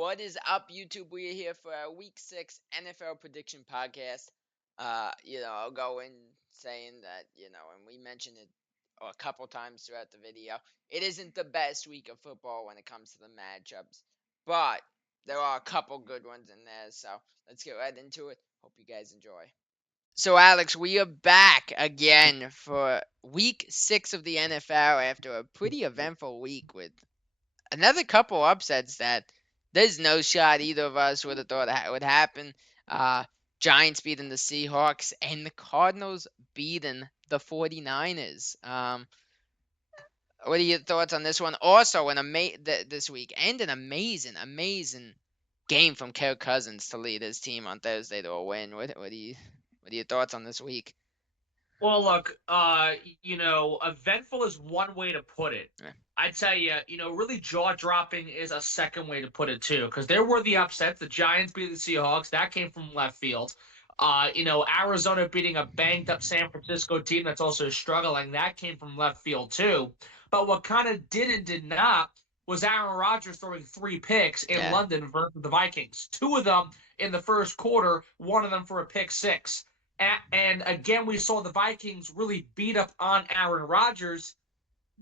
What is up, YouTube? We are here for our Week 6 NFL prediction podcast. I'll go in saying that, and we mentioned it a couple times throughout the video. It isn't the best week of football when it comes to the matchups, but there are a couple good ones in there, so let's get right into it. Hope you guys enjoy. So, Alex, we are back again for Week 6 of the NFL after a pretty eventful week with another couple upsets that there's no shot either of us would have thought would happen. Uh, Giants beating the Seahawks and the Cardinals beating the 49ers. What are your thoughts on this one? Also, this week, and an amazing game from Kirk Cousins to lead his team on Thursday to a win. What are your thoughts on this week? Well, look, eventful is one way to put it. Yeah. I tell you, really jaw-dropping is a second way to put it too, because there were the upsets. The Giants beat the Seahawks. That came from left field. Arizona beating a banged-up San Francisco team that's also struggling. That came from left field too. But what kind of did not was Aaron Rodgers throwing 3 picks in Yeah. London versus the Vikings. 2 of them in the first quarter, one of them for a pick six. And again, we saw the Vikings really beat up on Aaron Rodgers.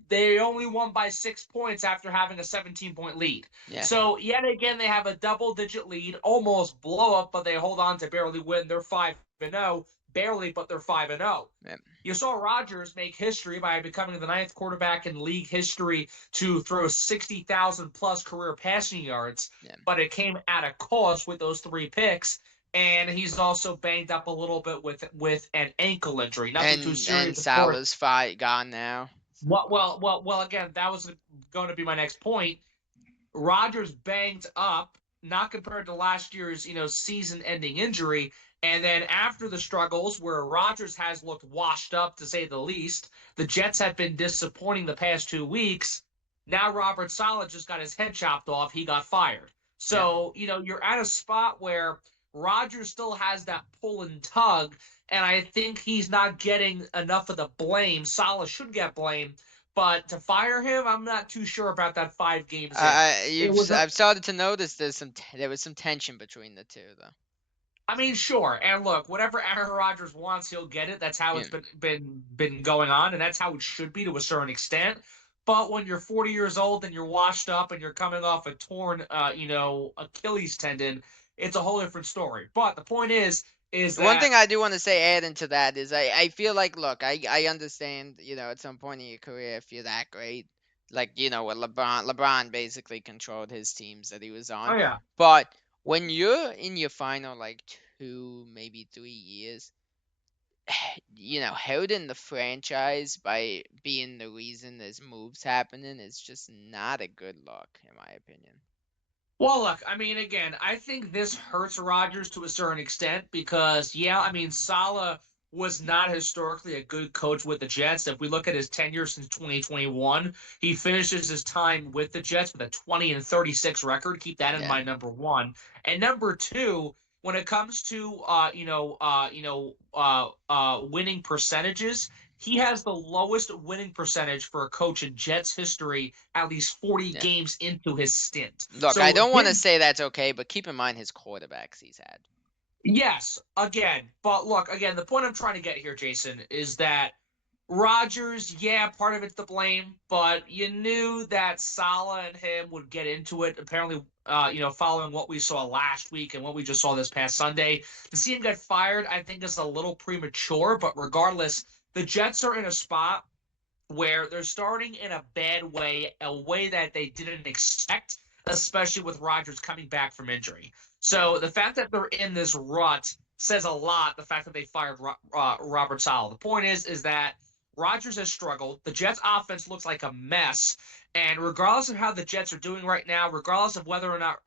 They only won by 6 points after having a 17-point lead. Yeah. So, yet again, they have a double-digit lead, almost blow up, but they hold on to barely win. They're 5-0, barely, but they're 5-0. Yeah. You saw Rodgers make history by becoming the 9th quarterback in league history to throw 60,000-plus career passing yards, Yeah. but it came at a cost with those 3 picks. And he's also banged up a little bit with an ankle injury. Nothing too serious. And Salah's fight gone now. Well. Again, that was going to be my next point. Rodgers banged up, not compared to last year's season-ending injury. And then after the struggles, where Rodgers has looked washed up to say the least, the Jets have been disappointing the past 2 weeks. Now Robert Saleh just got his head chopped off. He got fired. So you're at a spot where Rodgers still has that pull and tug, and I think he's not getting enough of the blame. Saleh should get blame, but to fire him, I'm not too sure about that 5 games in. I've started to notice there was some tension between the two, though. I mean, sure. And look, whatever Aaron Rodgers wants, he'll get it. That's how it's been going on, and that's how it should be to a certain extent. But when you're 40 years old and you're washed up and you're coming off a torn, Achilles tendon, it's a whole different story. But the point is that one thing I do want to say, adding to that, is I feel like, look, I understand, at some point in your career, if you're that great, like, what LeBron basically controlled his teams that he was on. Oh yeah. But when you're in your final, like, 2, maybe 3 years, holding the franchise by being the reason there's moves happening is just not a good look, in my opinion. Well, look, I mean, again, I think this hurts Rodgers to a certain extent because, Saleh was not historically a good coach with the Jets. If we look at his tenure since 2021, he finishes his time with the Jets with a 20-36 record. Keep that in mind, number one. And number two, when it comes to winning percentages, he has the lowest winning percentage for a coach in Jets history, at least 40 games into his stint. Look, I don't want to say that's okay, but keep in mind his quarterbacks he's had. Yes, but look, the point I'm trying to get here, Jason, is that Rodgers, part of it's the blame, but you knew that Saleh and him would get into it. Apparently, following what we saw last week and what we just saw this past Sunday, to see him get fired, I think is a little premature. But regardless, the Jets are in a spot where they're starting in a bad way, a way that they didn't expect, especially with Rodgers coming back from injury. So the fact that they're in this rut says a lot. The fact that they fired Robert Saleh. The point is that Rodgers has struggled. The Jets' offense looks like a mess. And regardless of how the Jets are doing right now, regardless of whether or not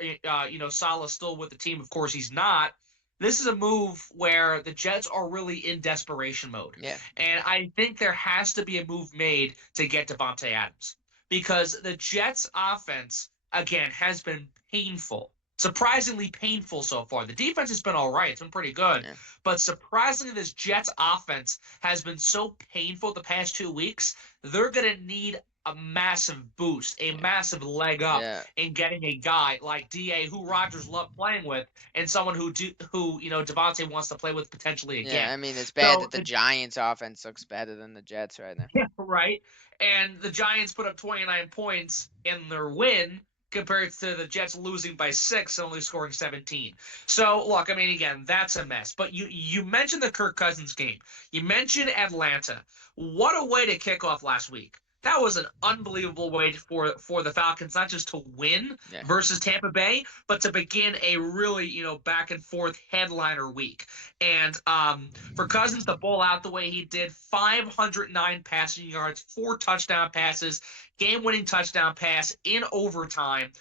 Saleh's still with the team, of course he's not. This is a move where the Jets are really in desperation mode. Yeah. And I think there has to be a move made to get Davante Adams. Because the Jets' offense, again, has been painful. Surprisingly painful so far. The defense has been all right. It's been pretty good. Yeah. But surprisingly, this Jets offense has been so painful the past 2 weeks. They're going to need a massive boost, a massive leg up Yeah. in getting a guy like DA who Rodgers loved playing with, and someone who Devontae wants to play with potentially Yeah, again. I mean, it's bad So that the Giants' offense looks better than the Jets right now. yeah, right. And the Giants put up 29 points in their win compared to the Jets losing by 6 and only scoring 17. So, look, I mean, again, that's a mess. But you mentioned the Kirk Cousins game. You mentioned Atlanta. What a way to kick off last week. That was an unbelievable way for the Falcons not just to win Yeah. versus Tampa Bay, but to begin a really, back and forth headliner week. And for Cousins to bowl out the way he did, 509 passing yards, 4 touchdown passes, game-winning touchdown pass in overtime.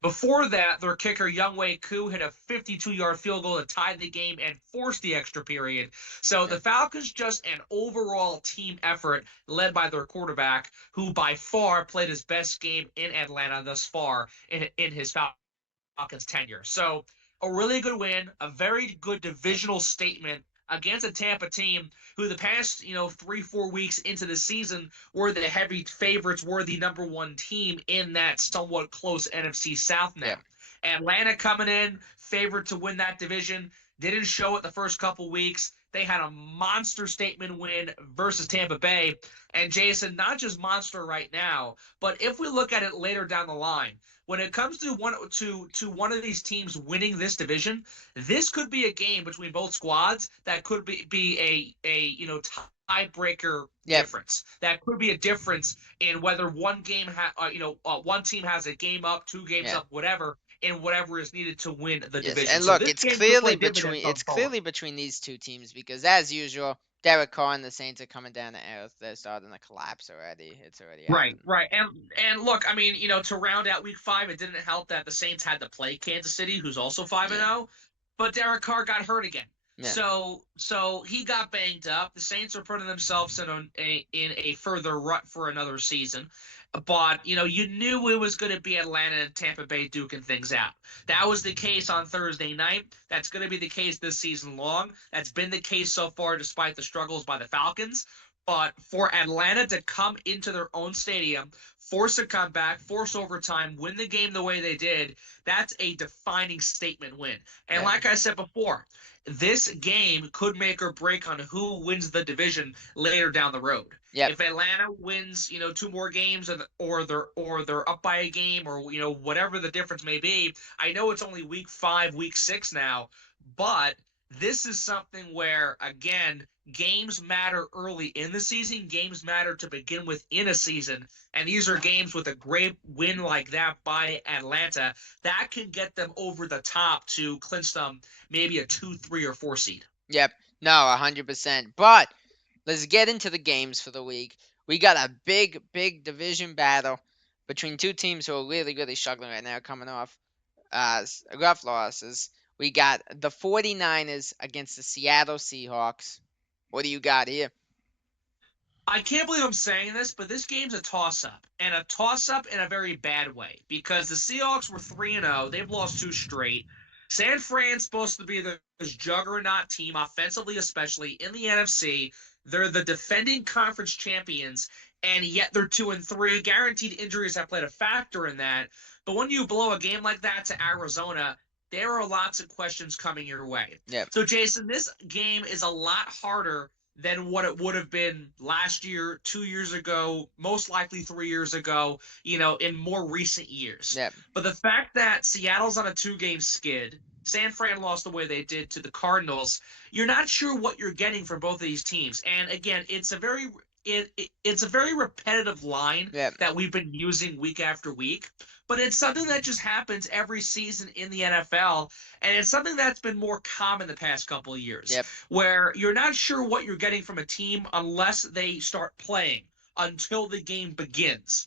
Before that, their kicker Younghoe Koo hit a 52-yard field goal to tie the game and force the extra period. So Yeah. the Falcons just an overall team effort led by their quarterback, who by far played his best game in Atlanta thus far in his Falcons tenure. So a really good win, a very good divisional statement against a Tampa team who the past, 3-4 weeks into the season were the heavy favorites, were the number one team in that somewhat close NFC South now. Yeah. Atlanta coming in, favored to win that division, didn't show it the first couple weeks. They had a monster statement win versus Tampa Bay. And Jason, not just monster right now, but if we look at it later down the line, when it comes to one of these teams winning this division, this could be a game between both squads that could be a tiebreaker Yep. difference. That could be a difference in whether one team has a game up, 2 games Yeah. up, whatever, in whatever is needed to win the Yes, division. and So look, this it's game could play clearly dividends between going forward. these two teams because, as usual, Derek Carr and the Saints are coming down to earth. They're starting to collapse already. It's already happened. Right. And look, I mean, to round out week 5, it didn't help that the Saints had to play Kansas City, who's also 5-0, but Derek Carr got hurt again. Yeah. So he got banged up. The Saints are putting themselves in a further rut for another season. But you knew it was going to be Atlanta and Tampa Bay duking things out. That was the case on Thursday night. That's going to be the case this season long. That's been the case so far, despite the struggles by the Falcons. But for Atlanta to come into their own stadium, force a comeback, force overtime, win the game the way they did, that's a defining statement win. And Yeah. like I said before, this game could make or break on who wins the division later down the road. Yep. If Atlanta wins, 2 more games, or they're up by a game, or whatever the difference may be. I know it's only week 5, week 6 now, but this is something where, again, games matter early in the season. Games matter to begin with in a season. And these are games with a great win like that by Atlanta that can get them over the top to clinch them maybe a 2, 3, or 4 seed. Yep. No, 100%. But let's get into the games for the week. We got a big division battle between two teams who are really, really struggling right now, coming off rough losses. We got the 49ers against the Seattle Seahawks. What do you got here? I can't believe I'm saying this, but this game's a toss-up, and a toss-up in a very bad way, because the Seahawks were 3-0. They've lost 2 straight. San Fran's supposed to be this juggernaut team, offensively especially, in the NFC. They're the defending conference champions, and yet they're 2-3. Guaranteed injuries have played a factor in that. But when you blow a game like that to Arizona, there are lots of questions coming your way. Yep. So, Jason, this game is a lot harder than what it would have been last year, 2 years ago, most likely 3 years ago, in more recent years. Yep. But the fact that Seattle's on a 2-game skid, San Fran lost the way they did to the Cardinals, you're not sure what you're getting from both of these teams. And again, it's a very repetitive line that we've been using week after week. But it's something that just happens every season in the NFL, and it's something that's been more common the past couple of years, where you're not sure what you're getting from a team unless they start playing until the game begins.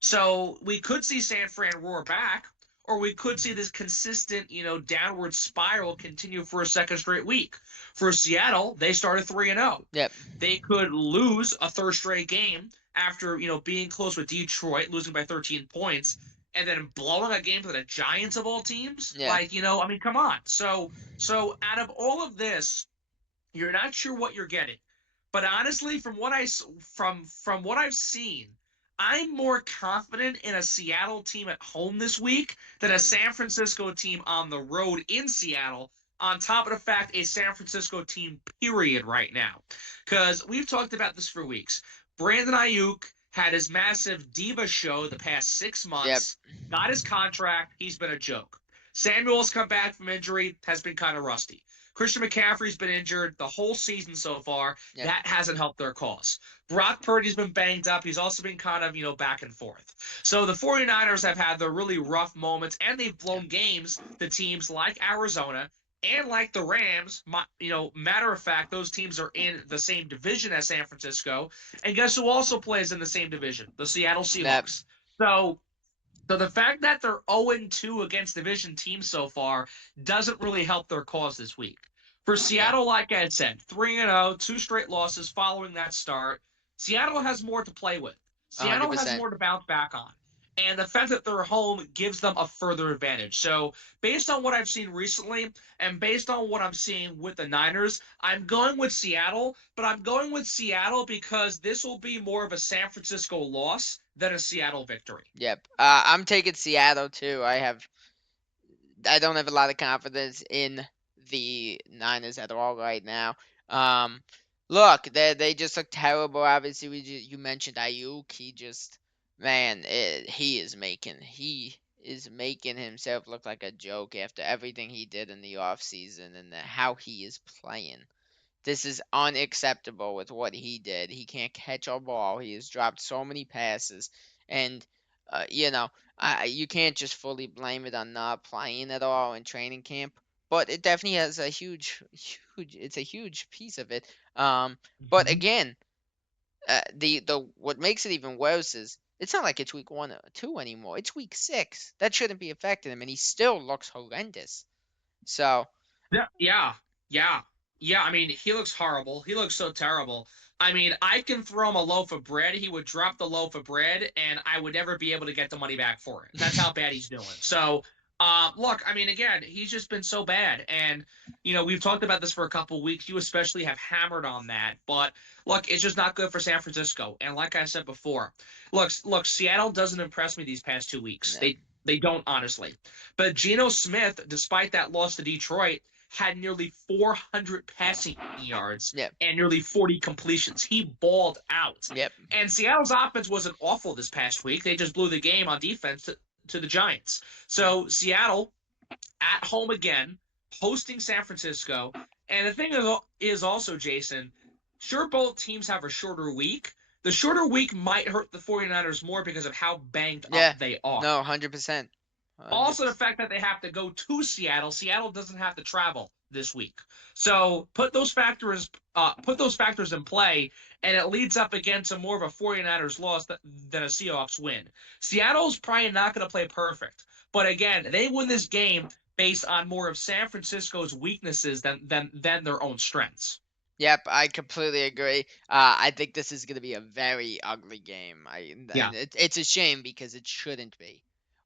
So we could see San Fran roar back, or we could see this consistent, downward spiral continue for a second straight week. For Seattle, they started 3-0. They could lose a third straight game after, being close with Detroit, losing by 13 points, and then blowing a game to the Giants of all teams. Come on. So out of all of this, you're not sure what you're getting. But honestly, from what I've seen, I'm more confident in a Seattle team at home this week than a San Francisco team on the road in Seattle, on top of the fact a San Francisco team, period, right now. Because we've talked about this for weeks. Brandon Ayuk had his massive diva show the past 6 Yep. months, got his contract, he's been a joke. Samuel's come back from injury, has been kind of rusty. Christian McCaffrey's been injured the whole season so far. Yep. That hasn't helped their cause. Brock Purdy's been banged up. He's also been kind of, back and forth. So the 49ers have had their really rough moments, and they've blown games to teams like Arizona and like the Rams. Matter of fact, those teams are in the same division as San Francisco. And guess who also plays in the same division? The Seattle Seahawks. So the fact that they're 0-2 against division teams so far doesn't really help their cause this week. For Seattle, like I said, 3-0, 2 straight losses following that start. Seattle has more to play with. Seattle 100%. has more to bounce back on. And the fact that they're home gives them a further advantage. So based on what I've seen recently and based on what I'm seeing with the Niners, I'm going with Seattle, but I'm going with Seattle because this will be more of a San Francisco loss than a Seattle victory. Yep. I'm taking Seattle too. I don't have a lot of confidence in the Niners at all right now. Look, they just look terrible. Obviously, you mentioned Ayuk. He is making himself look like a joke after everything he did in the offseason and how he is playing. This is unacceptable with what he did. He can't catch a ball. He has dropped so many passes, and you can't just fully blame it on not playing at all in training camp. But it definitely has a it's a huge piece of it. But again, the what makes it even worse is it's not like it's week 1 or 2 anymore. It's week 6. That shouldn't be affecting him, and he still looks horrendous. So Yeah. I mean, he looks horrible. He looks so terrible. I mean, I can throw him a loaf of bread. He would drop the loaf of bread, and I would never be able to get the money back for it. That's how bad he's doing. So, look, I mean, again, he's just been so bad. And, we've talked about this for a couple of weeks. You especially have hammered on that. But, look, it's just not good for San Francisco. And like I said before, look, Seattle doesn't impress me these past 2 weeks. No. They don't, honestly. But Geno Smith, despite that loss to Detroit, had nearly 400 passing yards Yep. and nearly 40 completions. He balled out. Yep. And Seattle's offense wasn't awful this past week. They just blew the game on defense to the Giants. So Seattle at home again, hosting San Francisco. And the thing is also, Jason, sure, both teams have a shorter week. The shorter week might hurt the 49ers more because of how banged up they are. No, 100%. Also, the fact that they have to go to Seattle. Seattle doesn't have to travel this week, so put those factors in play, and it leads up against more of a 49ers loss than a Seahawks win. Seattle's probably not going to play perfect, but again, they win this game based on more of San Francisco's weaknesses than their own strengths. Yep, I completely agree. I think this is going to be a very ugly game. It's a shame because it shouldn't be.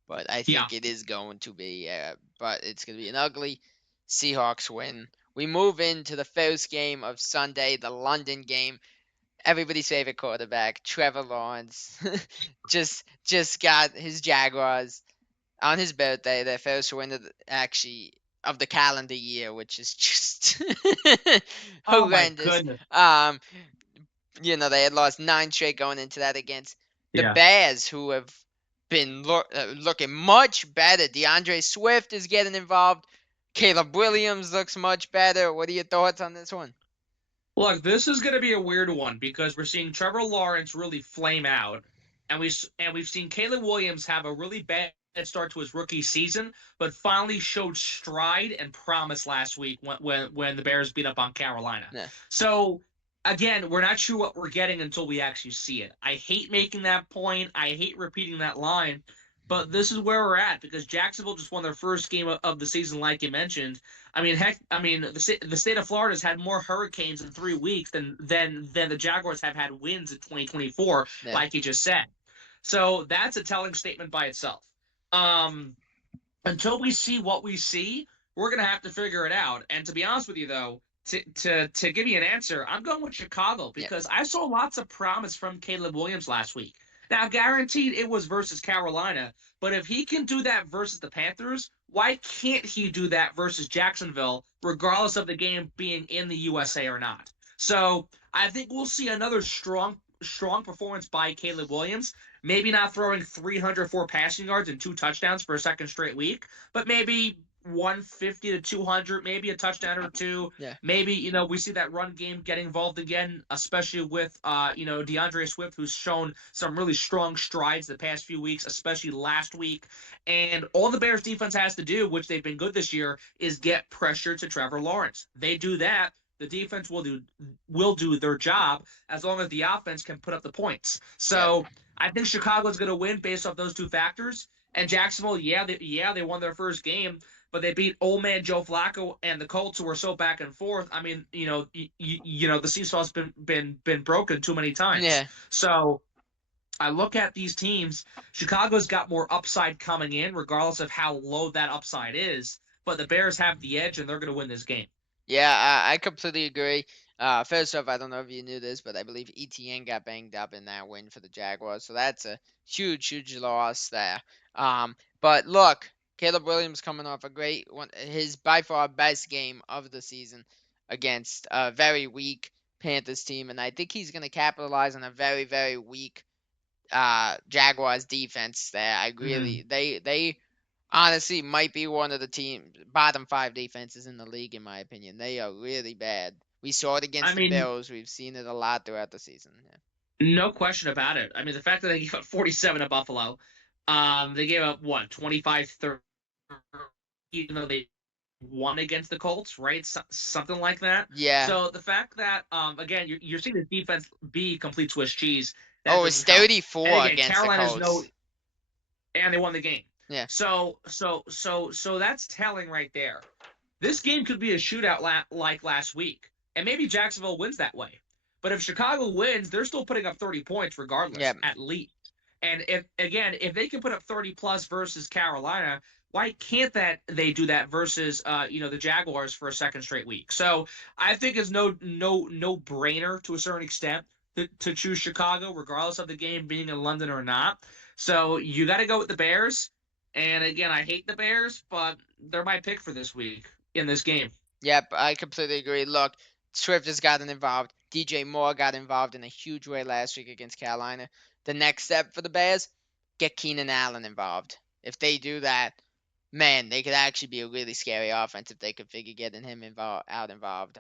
But I think it is going to be. But it's going to be an ugly Seahawks win. We move into the first game of Sunday, the London game. Everybody's favorite quarterback, Trevor Lawrence, just got his Jaguars on his birthday, their first win of the calendar year, which is just horrendous. Oh my goodness. They had lost 9 straight going into that against the Bears, who have been looking much better. DeAndre Swift is getting involved. Caleb Williams looks much better. What are your thoughts on this one? Look, this is going to be a weird one because we're seeing Trevor Lawrence really flame out, and we've seen Caleb Williams have a really bad start to his rookie season, but finally showed stride and promise last week when the Bears beat up on Carolina. Yeah. So again, we're not sure what we're getting until we actually see it. I hate making that point. I hate repeating that line, but this is where we're at because Jacksonville just won their first game of the season, like you mentioned. I mean, the state of Florida has had more hurricanes in 3 weeks than the Jaguars have had wins in 2024, like you just said. So that's a telling statement by itself. Until we see what we see, we're gonna have to figure it out. And to be honest with you, though, to give you an answer, I'm going with Chicago because I saw lots of promise from Caleb Williams last week. Now, guaranteed it was versus Carolina, but if he can do that versus the Panthers, why can't he do that versus Jacksonville, regardless of the game being in the USA or not? So I think we'll see another strong performance by Caleb Williams. Maybe not throwing 304 passing yards and 2 touchdowns for a second straight week, but maybe 150 to 200, maybe a touchdown or two. Yeah. Maybe, we see that run game get involved again, especially with, DeAndre Swift, who's shown some really strong strides the past few weeks, especially last week. And all the Bears defense has to do, which they've been good this year, is get pressure to Trevor Lawrence. They do that, the defense will do their job as long as the offense can put up the points. Yep. So I think Chicago's going to win based off those two factors. And Jacksonville, they won their first game, but they beat old man Joe Flacco and the Colts, who were so back and forth. I mean, the seesaw's been broken too many times. Yeah. So I look at these teams. Chicago's got more upside coming in, regardless of how low that upside is. But the Bears have the edge, and they're going to win this game. Yeah, I completely agree. First off, I don't know if you knew this, but I believe ETN got banged up in that win for the Jaguars, so that's a huge loss there. But look, Caleb Williams coming off a great one, his by far best game of the season against a very weak Panthers team, and I think he's going to capitalize on a very weak Jaguars defense there. I really they honestly might be one of the bottom 5 defenses in the league, in my opinion. They are really bad. We saw it against the Bills. We've seen it a lot throughout the season. Yeah. No question about it. I mean, the fact that they gave up 47 at Buffalo, they gave up, 25-30, even though they won against the Colts, right? Something like that. Yeah. So the fact that, again, you're seeing the defense be complete Swiss cheese. It's 34 again, against Carolina's the Colts. And they won the game. Yeah. So that's telling right there. This game could be a shootout like last week, and maybe Jacksonville wins that way. But if Chicago wins, they're still putting up 30 points regardless, at least. And if they can put up 30 plus versus Carolina, why can't they do that versus the Jaguars for a second straight week? So I think it's no brainer to a certain extent to choose Chicago, regardless of the game being in London or not. So you got to go with the Bears. And again, I hate the Bears, but they're my pick for this week in this game. Yep, I completely agree. Look, Swift has gotten involved. DJ Moore got involved in a huge way last week against Carolina. The next step for the Bears, get Keenan Allen involved. If they do that, man, they could actually be a really scary offense if they could figure getting him involved.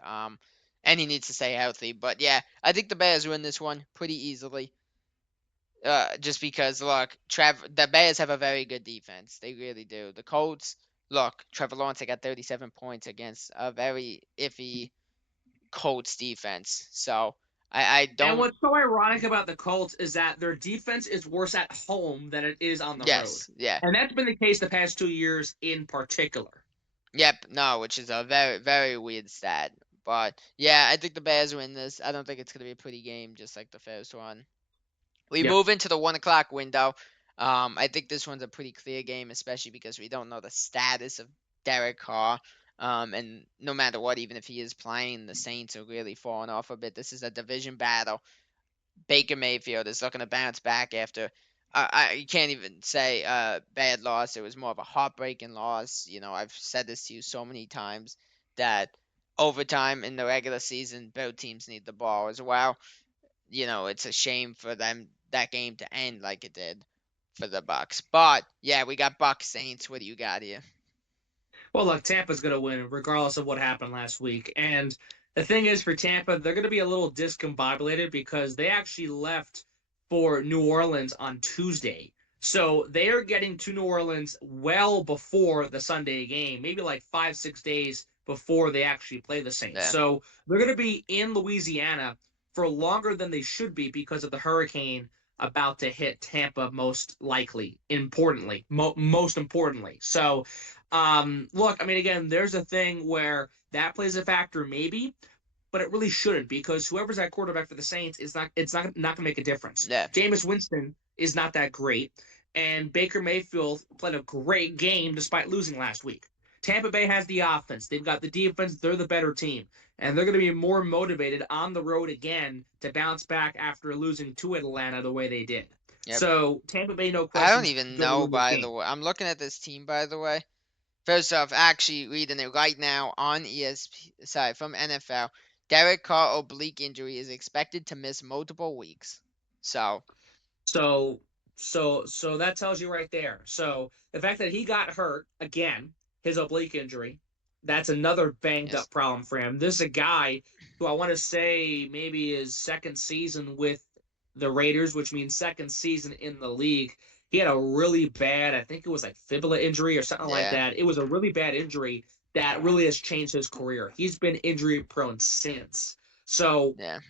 And he needs to stay healthy. But yeah, I think the Bears win this one pretty easily. Just because, look, the Bears have a very good defense. They really do. The Colts, look, Trevor Lawrence got 37 points against a very iffy Colts defense. So I don't. And what's so ironic about the Colts is that their defense is worse at home than it is on the road. Yeah. And that's been the case the past 2 years in particular. Yep, no, which is a very weird stat. But yeah, I think the Bears win this. I don't think it's gonna be a pretty game, just like the first one. We move into the 1 o'clock window. I think this one's a pretty clear game, especially because we don't know the status of Derek Carr. And no matter what, even if he is playing, the Saints are really falling off a bit. This is a division battle. Baker Mayfield is looking to bounce back after. I can't even say bad loss. It was more of a heartbreaking loss. I've said this to you so many times that overtime in the regular season, both teams need the ball as well. It's a shame for that game to end like it did for the Bucks. But yeah, we got Bucks Saints. What do you got here? Well, look, Tampa's going to win regardless of what happened last week. And the thing is, for Tampa, they're going to be a little discombobulated because they actually left for New Orleans on Tuesday. So they are getting to New Orleans well before the Sunday game, maybe like 5-6 days before they actually play the Saints. Yeah. So they're going to be in Louisiana for longer than they should be because of the hurricane about to hit Tampa, most importantly. So, look, I mean, again, there's a thing where that plays a factor maybe, but it really shouldn't because whoever's at quarterback for the Saints it's not going to make a difference. Yeah. Jameis Winston is not that great, and Baker Mayfield played a great game despite losing last week. Tampa Bay has the offense. They've got the defense. They're the better team. And they're going to be more motivated on the road again to bounce back after losing to Atlanta the way they did. Yep. So Tampa Bay, no I don't questions, even going to know, win this by the game. way. I'm looking at this team, by the way. First off, actually reading it right now on sorry, from NFL. Derek Carr oblique injury is expected to miss multiple weeks. So, So so that tells you right there. So the fact that he got hurt again, his oblique injury, that's another banged yes. up problem for him. This is a guy who I want to say maybe his second season with the Raiders, which means second season in the league. He had a really bad, I think it was like fibula injury or something like Yeah. that. It was a really bad injury that really has changed his career. He's been injury prone since. So Yeah.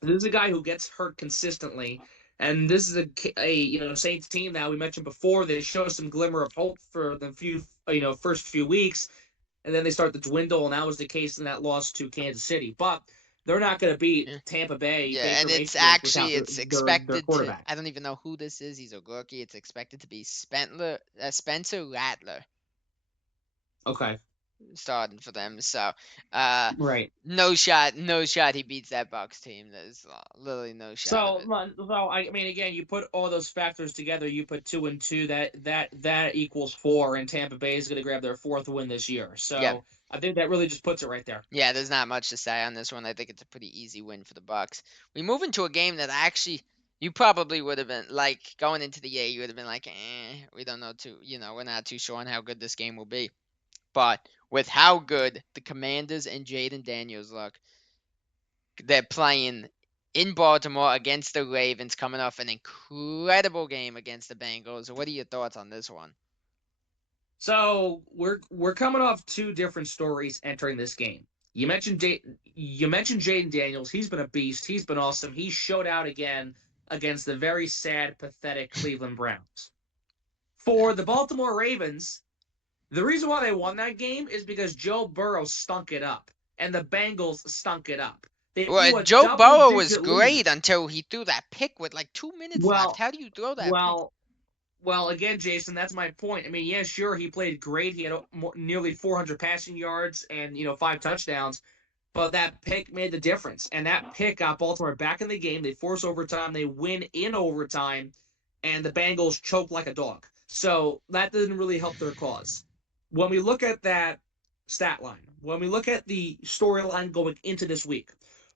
this is a guy who gets hurt consistently, and this is a Saints team that we mentioned before. They show some glimmer of hope for the first few weeks, and then they start to dwindle, and that was the case in that loss to Kansas City. But they're not going to beat Yeah. Tampa Bay, Yeah, and Baker it's Mayfield without actually it's their expected to. quarterback. I don't even know who this is. He's a rookie. It's expected to be Spencer Rattler Okay, starting for them. So, uh, right. no shot he beats that Bucks team. There's literally no shot of So, it. I mean, again, you put all those factors together. You put 2-2. That equals 4, and Tampa Bay is going to grab their fourth win this year. Yeah. So, I think that really just puts it right there. Yeah, there's not much to say on this one. I think it's a pretty easy win for the Bucks. We move into a game that actually you probably would have been like going into the year. You would have been like, we don't know too. We're not too sure on how good this game will be. But with how good the Commanders and Jaden Daniels look, they're playing in Baltimore against the Ravens, coming off an incredible game against the Bengals. What are your thoughts on this one? So we're coming off two different stories entering this game. You mentioned Jaden Daniels. He's been a beast. He's been awesome. He showed out again against the very sad, pathetic Cleveland Browns. Yeah. For the Baltimore Ravens, the reason why they won that game is because Joe Burrow stunk it up, and the Bengals stunk it up. They Well, blew a Joe Burrow was double-digit lead. great until he threw that pick with like 2 minutes left. Well, How do you throw that pick? well, Well, again, Jason, that's my point. I mean, yeah, sure, he played great. He had nearly 400 passing yards and 5 touchdowns, but that pick made the difference. And that pick got Baltimore back in the game. They force overtime. They win in overtime, and the Bengals choke like a dog. So that didn't really help their cause. When we look at that stat line, when we look at the storyline going into this week,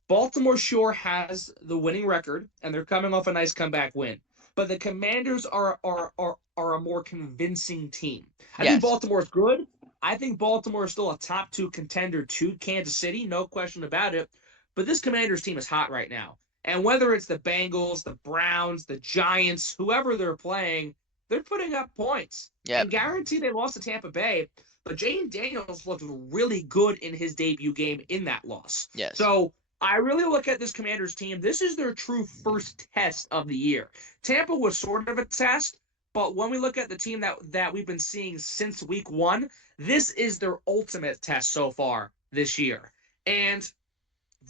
Baltimore sure has the winning record, and they're coming off a nice comeback win. But the Commanders are a more convincing team. I think Yes. Baltimore's good. I think Baltimore is still a top 2 contender to Kansas City, no question about it. But this Commanders team is hot right now. And whether it's the Bengals, the Browns, the Giants, whoever they're playing, they're putting up points. And Yep. guarantee they lost to Tampa Bay. But Jaden Daniels looked really good in his debut game in that loss. Yes. So I really look at this Commanders team. This is their true first test of the year. Tampa was sort of a test, but when we look at the team that we've been seeing since week 1, this is their ultimate test so far this year. And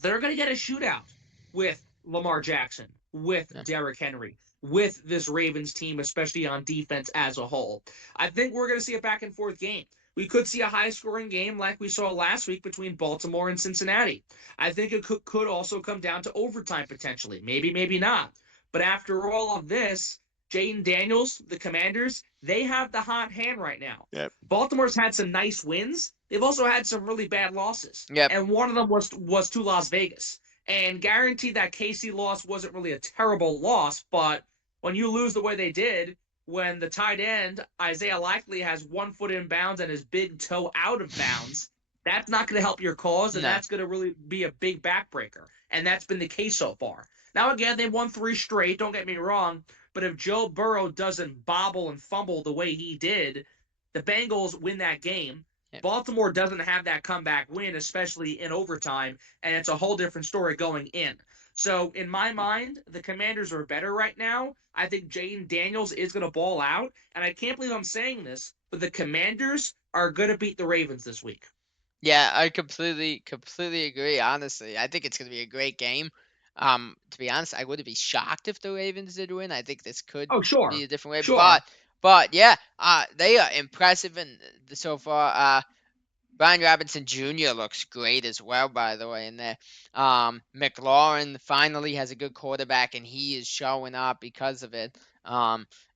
they're going to get a shootout with Lamar Jackson, with Yep. Derrick Henry, with this Ravens team, especially on defense as a whole. I think we're going to see a back and forth game. We could see a high scoring game like we saw last week between Baltimore and Cincinnati. I think it could also come down to overtime potentially. Maybe, maybe not. But after all of this, Jaden Daniels, the Commanders, they have the hot hand right now. Yep. Baltimore's had some nice wins. They've also had some really bad losses. Yep. And one of them was to Las Vegas. And guaranteed that KC loss wasn't really a terrible loss, but when you lose the way they did, when the tight end Isaiah Likely has 1 foot in bounds and his big toe out of bounds, that's not going to help your cause, and No. that's going to really be a big backbreaker. And that's been the case so far. Now, again, they won 3 straight, don't get me wrong, but if Joe Burrow doesn't bobble and fumble the way he did, the Bengals win that game. Yep. Baltimore doesn't have that comeback win, especially in overtime, and it's a whole different story going in. So, in my mind, the Commanders are better right now. I think Jaden Daniels is going to ball out, and I can't believe I'm saying this, but the Commanders are going to beat the Ravens this week. Yeah, I completely agree. Honestly, I think it's going to be a great game. To be honest, I wouldn't be shocked if the Ravens did win. I think this could Oh, sure. be a different way, Sure. but yeah, they are impressive so far. Brian Robinson Jr. looks great as well, by the way, in there. McLaurin finally has a good quarterback, and he is showing up because of it.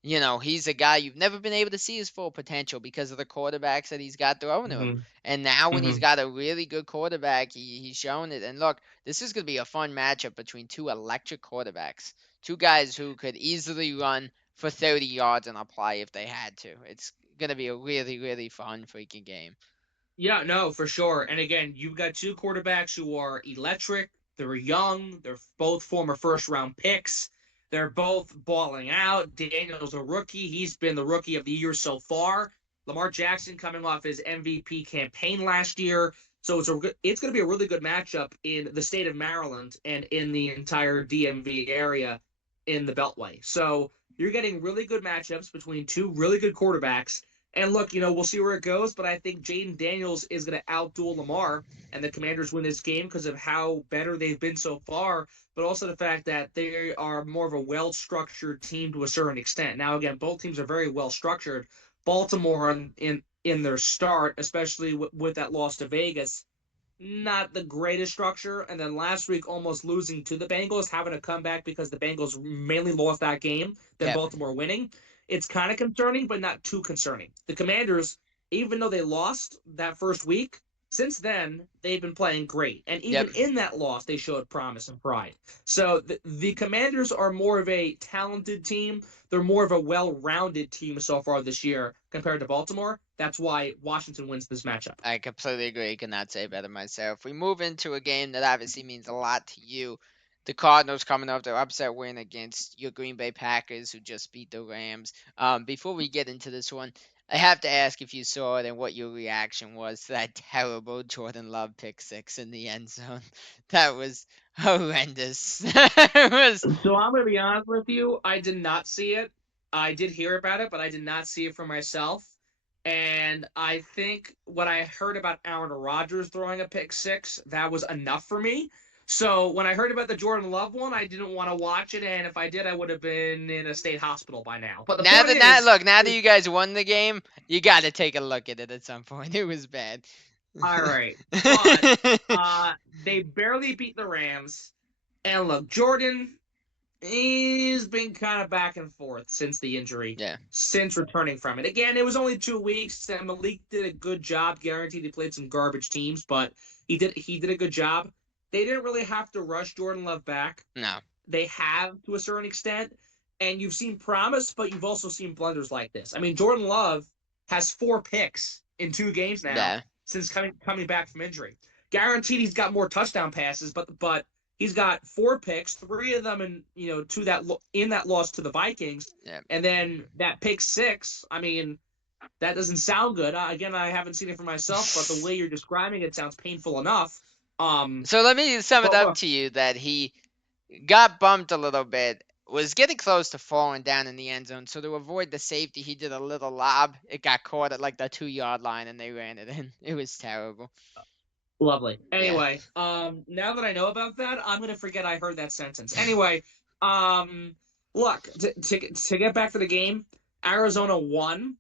He's a guy you've never been able to see his full potential because of the quarterbacks that he's got throwing to him. Mm-hmm. And now when he's Mm-hmm. got a really good quarterback, he's showing it. And look, this is going to be a fun matchup between two electric quarterbacks, two guys who could easily run for 30 yards on a play if they had to. It's going to be a really, really fun freaking game. Yeah, no, for sure. And again, you've got two quarterbacks who are electric. They're young. They're both former first round picks. They're both balling out. Daniel's a rookie. He's been the rookie of the year so far. Lamar Jackson coming off his MVP campaign last year. So it's going to be a really good matchup in the state of Maryland and in the entire DMV area in the Beltway. So you're getting really good matchups between two really good quarterbacks. And look, we'll see where it goes, but I think Jaden Daniels is going to outduel Lamar, and the Commanders win this game because of how better they've been so far, but also the fact that they are more of a well-structured team to a certain extent. Now, again, both teams are very well-structured. Baltimore in their start, especially with that loss to Vegas, not the greatest structure. And then last week, almost losing to the Bengals, having a comeback because the Bengals mainly lost that game than Yep. Baltimore winning. It's kind of concerning, but not too concerning. The Commanders, even though they lost that first week, since then, they've been playing great. And even Yep. in that loss, they showed promise and pride. So the Commanders are more of a talented team. They're more of a well-rounded team so far this year compared to Baltimore. That's why Washington wins this matchup. I completely agree. Could not say better myself. We move into a game that obviously means a lot to you. The Cardinals coming off their upset win against your Green Bay Packers, who just beat the Rams. Before we get into this one, I have to ask if you saw it and what your reaction was to that terrible Jordan Love pick six in the end zone. That was horrendous. It was. So I'm going to be honest with you. I did not see it. I did hear about it, but I did not see it for myself. And I think when I heard about Aaron Rodgers throwing a pick six, that was enough for me. So when I heard about the Jordan Love one, I didn't want to watch it, and if I did, I would have been in a state hospital by now. But the Now point that now is, look, now that you guys won the game, you got to take a look at it at some point. It was bad. all right, but they barely beat the Rams, and look, Jordan, he's been kind of back and forth since the injury, Yeah. since returning from it. Again, it was only 2 weeks, and Malik did a good job. Guaranteed he played some garbage teams, but he did a good job. They didn't really have to rush Jordan Love back. No. They have to a certain extent, and you've seen promise, but you've also seen blunders like this. I mean, Jordan Love has 4 picks in 2 games now Yeah. since coming back from injury. Guaranteed he's got more touchdown passes, but he's got 4 picks, 3 of them in that loss to the Vikings, Yeah. and then that pick 6. I mean, that doesn't sound good. Again, I haven't seen it for myself, but the way you're describing it sounds painful enough. So let me sum it But up look, to you that he got bumped a little bit, was getting close to falling down in the end zone. So to avoid the safety, he did a little lob. It got caught at like the 2-yard line, and they ran it in. It was terrible. lovely. Yeah. Anyway, now that I know about that, I'm gonna forget I heard that sentence. Anyway, look, to get back to the game, Arizona won,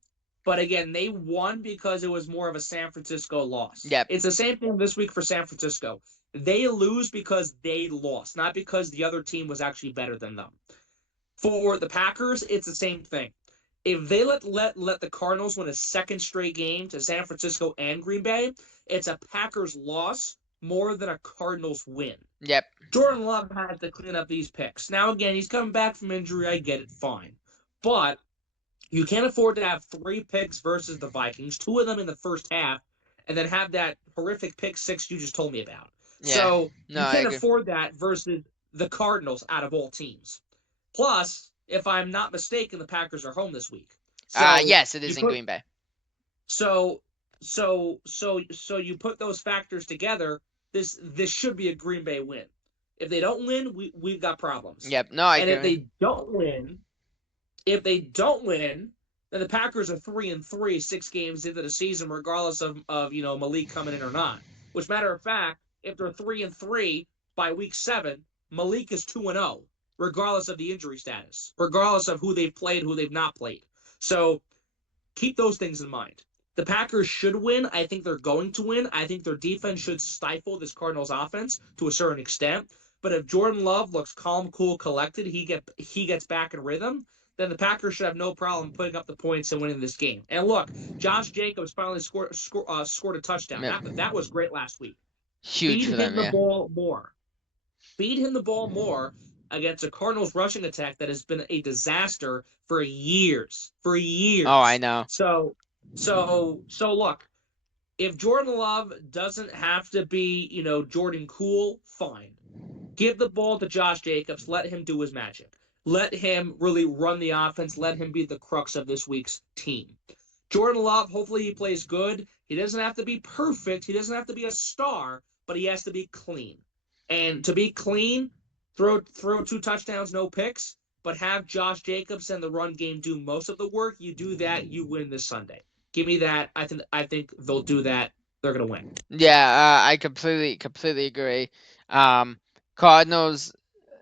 but again, they won because it was more of a San Francisco loss. Yep. It's the same thing this week for San Francisco. They lose because they lost, not because the other team was actually better than them. For the Packers, it's the same thing. If they let the Cardinals win a second straight game to San Francisco and Green Bay, it's a Packers loss more than a Cardinals win. Yep. Jordan Love has to clean up these picks. Now, again, he's coming back from injury. I get it, fine. But you can't afford to have 3 picks versus the Vikings, 2 of them in the first half, and then have that horrific pick 6 you just told me about. Yeah. So No, you I can't agree. afford that versus the Cardinals out of all teams. Plus, if I'm not mistaken, the Packers are home this week. So yes, it is you in put Green Bay. so you put those factors together. This should be a Green Bay win. If they don't win, we've got problems. Yep. No, I And agree. if they don't win, then the Packers are 3-3, 6 games into the season, regardless of Malik coming in or not. Which, matter of fact, if they're 3-3 by week 7, Malik is 2-0, regardless of the injury status, regardless of who they've played, who they've not played. So keep those things in mind. The Packers should win. I think they're going to win. I think their defense should stifle this Cardinals offense to a certain extent. But if Jordan Love looks calm, cool, collected, he gets back in rhythm, then the Packers should have no problem putting up the points and winning this game. And look, Josh Jacobs finally scored a touchdown. Yep. That was great last week. Huge Feed for them, him the yeah. ball more. Feed him the ball more against a Cardinals rushing attack that has been a disaster for years. For years. Oh, I know. So look, if Jordan Love doesn't have to be, Jordan Cool, fine. Give the ball to Josh Jacobs. Let him do his magic. Let him really run the offense. Let him be the crux of this week's team. Jordan Love, hopefully he plays good. He doesn't have to be perfect. He doesn't have to be a star, but he has to be clean. And to be clean, throw 2 touchdowns, no picks, but have Josh Jacobs and the run game do most of the work. You do that, you win this Sunday. Give me that. I think they'll do that. They're gonna win. Yeah, I completely agree. Cardinals.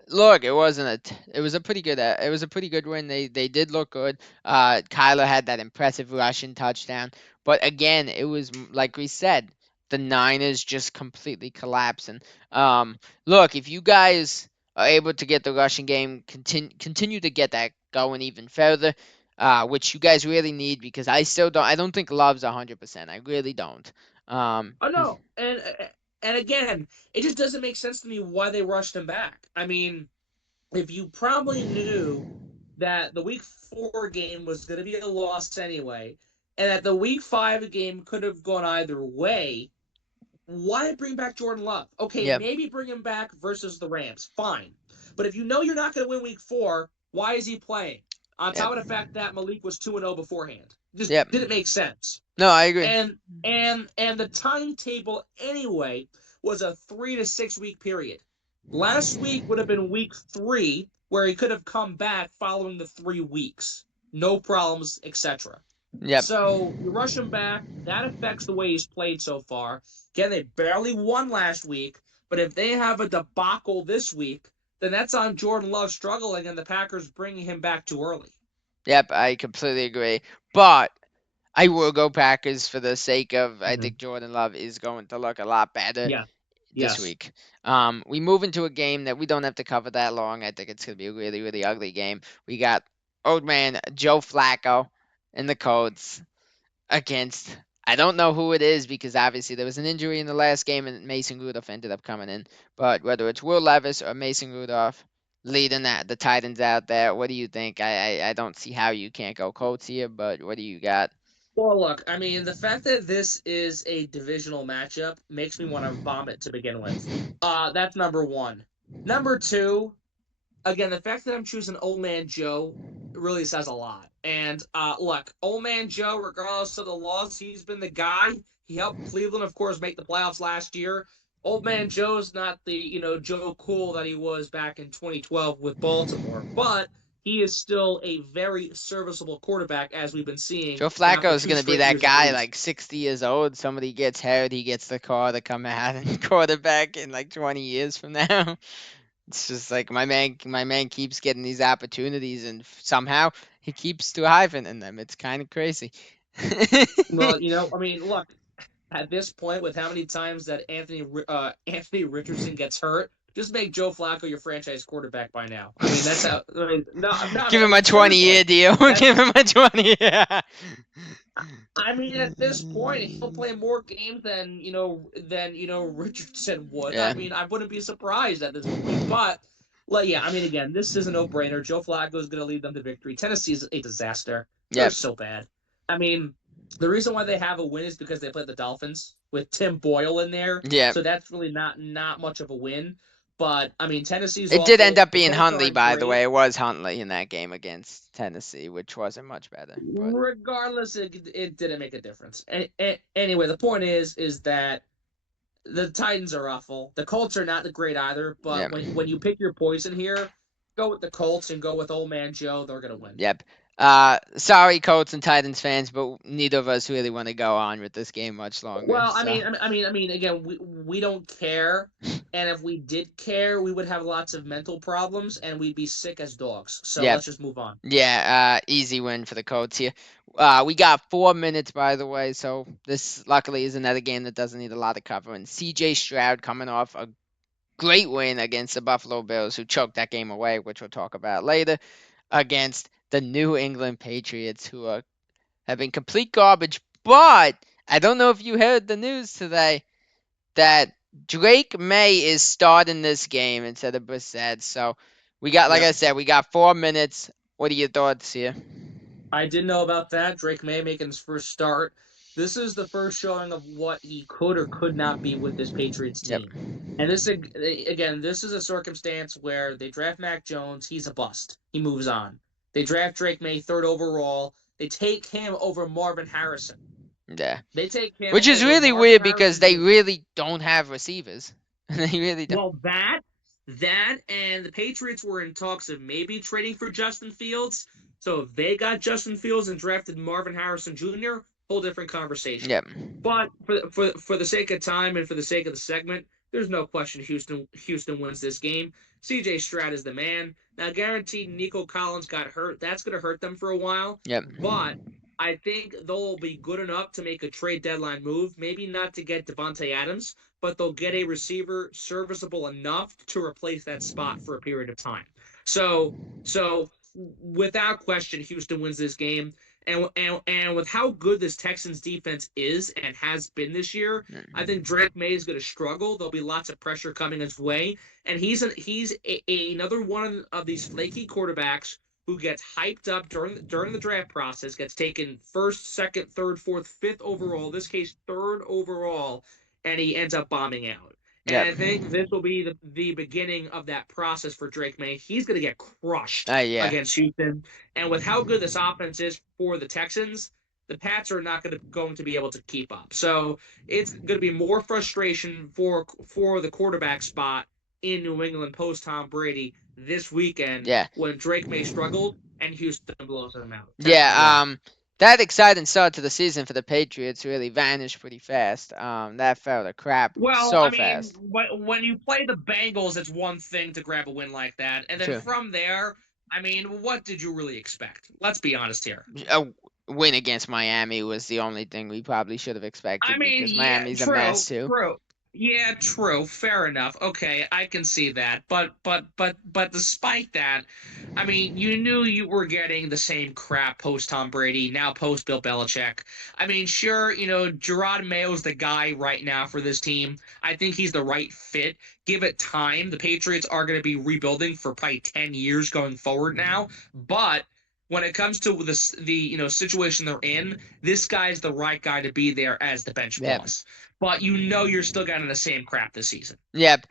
Look, it was a pretty good win. They did look good. Kyler had that impressive rushing touchdown, but again, it was like we said, the Niners just completely collapsing. Look, if you guys are able to get the rushing game continue to get that going even further, which you guys really need because I don't think Love's 100%. I really don't. Oh no, and again, it just doesn't make sense to me why they rushed him back. I mean, if you probably knew that the Week 4 game was going to be a loss anyway, and that the Week 5 game could have gone either way, why bring back Jordan Love? Okay, Yeah, maybe bring him back versus the Rams, fine. But if you know you're not going to win Week 4, why is he playing? On yep, top of the fact that Malik was 2-0 beforehand, just yep. didn't make sense. No, I agree. And the timetable anyway was a 3 to 6 week period. Last week would have been Week 3, where he could have come back following the 3 weeks, no problems, etc. Yep. So you rush him back. That affects the way he's played so far. Again, they barely won last week, but if they have a debacle this week, then that's on Jordan Love struggling and the Packers bringing him back too early. Yep, I completely agree. But I will go Packers for the sake of I think Jordan Love is going to look a lot better Yeah. this Yes. week. We move into a game that we don't have to cover that long. I think it's going to be a really, really ugly game. We got old man Joe Flacco and the Colts against I don't know who it is because obviously there was an injury in the last game and Mason Rudolph ended up coming in. But whether it's Will Levis or Mason Rudolph leading the Titans out there, what do you think? I don't see how you can't go Colts here, but what do you got? Well, look, I mean, the fact that this is a divisional matchup makes me want to vomit to begin with. That's number one. Number two, again, the fact that I'm choosing Old Man Joe really says a lot. And look, Old Man Joe, regardless of the loss, he's been the guy. He helped Cleveland, of course, make the playoffs last year. Old Man Joe's not the Joe Cool that he was back in 2012 with Baltimore, but he is still a very serviceable quarterback, as we've been seeing Joe now Flacco for is 2 going to be straight that years at guy, least. like 60 years old. Somebody gets hurt, he gets the car to come out and quarterback in like 20 years from now. It's just like my man keeps getting these opportunities, and somehow he keeps thriving in them. It's kind of crazy. Well, I mean, look, at this point, with how many times that Anthony Richardson gets hurt, just make Joe Flacco your franchise quarterback by now. I mean, that's how. I mean, no, Give I him a mean, 20-year seriously, deal. that's. Give him a 20. Yeah. I mean, at this point, he'll play more games than Richardson would. I Yeah. mean, I wouldn't be surprised at this point. But, well, yeah, I mean, again, this is a no-brainer. Joe Flacco is going to lead them to victory. Tennessee is a disaster. They're Yep. so bad. I mean, the reason why they have a win is because they played the Dolphins with Tim Boyle in there. Yep. So that's really not much of a win. But I mean, Tennessee's It did end awful. up The being Colts Huntley, aren't by the great. way. It was Huntley in that game against Tennessee, which wasn't much better. But Regardless, it didn't make a difference. Anyway, the point is that the Titans are awful. The Colts are not great either. But yep. when you pick your poison here, go with the Colts and go with Old Man Joe. They're gonna win. Yep. Sorry, Colts and Titans fans, but neither of us really want to go on with this game much longer. Well, So, again, we don't care, and if we did care, we would have lots of mental problems, and we'd be sick as dogs. So yeah, let's just move on. yeah, easy win for the Colts here. We got 4 minutes, by the way, so this luckily is another game that doesn't need a lot of covering. C.J. Stroud coming off a great win against the Buffalo Bills, who choked that game away, which we'll talk about later, against the New England Patriots, who have been complete garbage. But I don't know if you heard the news today that Drake May is starting this game instead of Brissett. So we got, like Yep. I said, we got 4 minutes. What are your thoughts here? I did know about that. Drake May making his first start. This is the first showing of what he could or could not be with this Patriots Yep. team. And this is a circumstance where they draft Mac Jones. He's a bust. He moves on. They draft Drake May third overall. They take him over Marvin Harrison. Yeah. They take him Which is over really Marvin weird because Harrison they Jr. really don't have receivers. They really don't. Well, that, and the Patriots were in talks of maybe trading for Justin Fields. So if they got Justin Fields and drafted Marvin Harrison Jr., whole different conversation. Yep. But for the sake of time and for the sake of the segment, there's no question Houston wins this game. C.J. Stroud is the man. Now, guaranteed Nico Collins got hurt. That's going to hurt them for a while. Yep. But I think they'll be good enough to make a trade deadline move. Maybe not to get Devontae Adams, but they'll get a receiver serviceable enough to replace that spot for a period of time. So without question, Houston wins this game. And with how good this Texans defense is and has been this year, I think Drake May is going to struggle. There'll be lots of pressure coming his way, and he's another one of these flaky quarterbacks who gets hyped up during the draft process, gets taken first, second, third, fourth, fifth overall. This case, third overall, and he ends up bombing out. And Yep. I think this will be the beginning of that process for Drake May. He's going to get crushed Yeah. against Houston. And with how good this offense is for the Texans, the Pats are not going to be able to keep up. So it's going to be more frustration for the quarterback spot in New England post Tom Brady this weekend Yeah. when Drake May struggled and Houston blows them out. Yeah. That exciting start to the season for the Patriots really vanished pretty fast. That fell to crap Well, so I mean, fast. when you play the Bengals, it's one thing to grab a win like that, and then True. from there, I mean, what did you really expect? Let's be honest here. A win against Miami was the only thing we probably should have expected I mean, because yeah, Miami's a true, mess too. true. Yeah, true. Fair enough. Okay, I can see that. But despite that, I mean, you knew you were getting the same crap post Tom Brady, now post Bill Belichick. I mean, sure, Gerard Mayo's the guy right now for this team. I think he's the right fit. Give it time. The Patriots are going to be rebuilding for probably 10 years going forward now, but when it comes to the situation they're in, this guy's the right guy to be there as the bench boss. But you're still getting the same crap this season. Yep.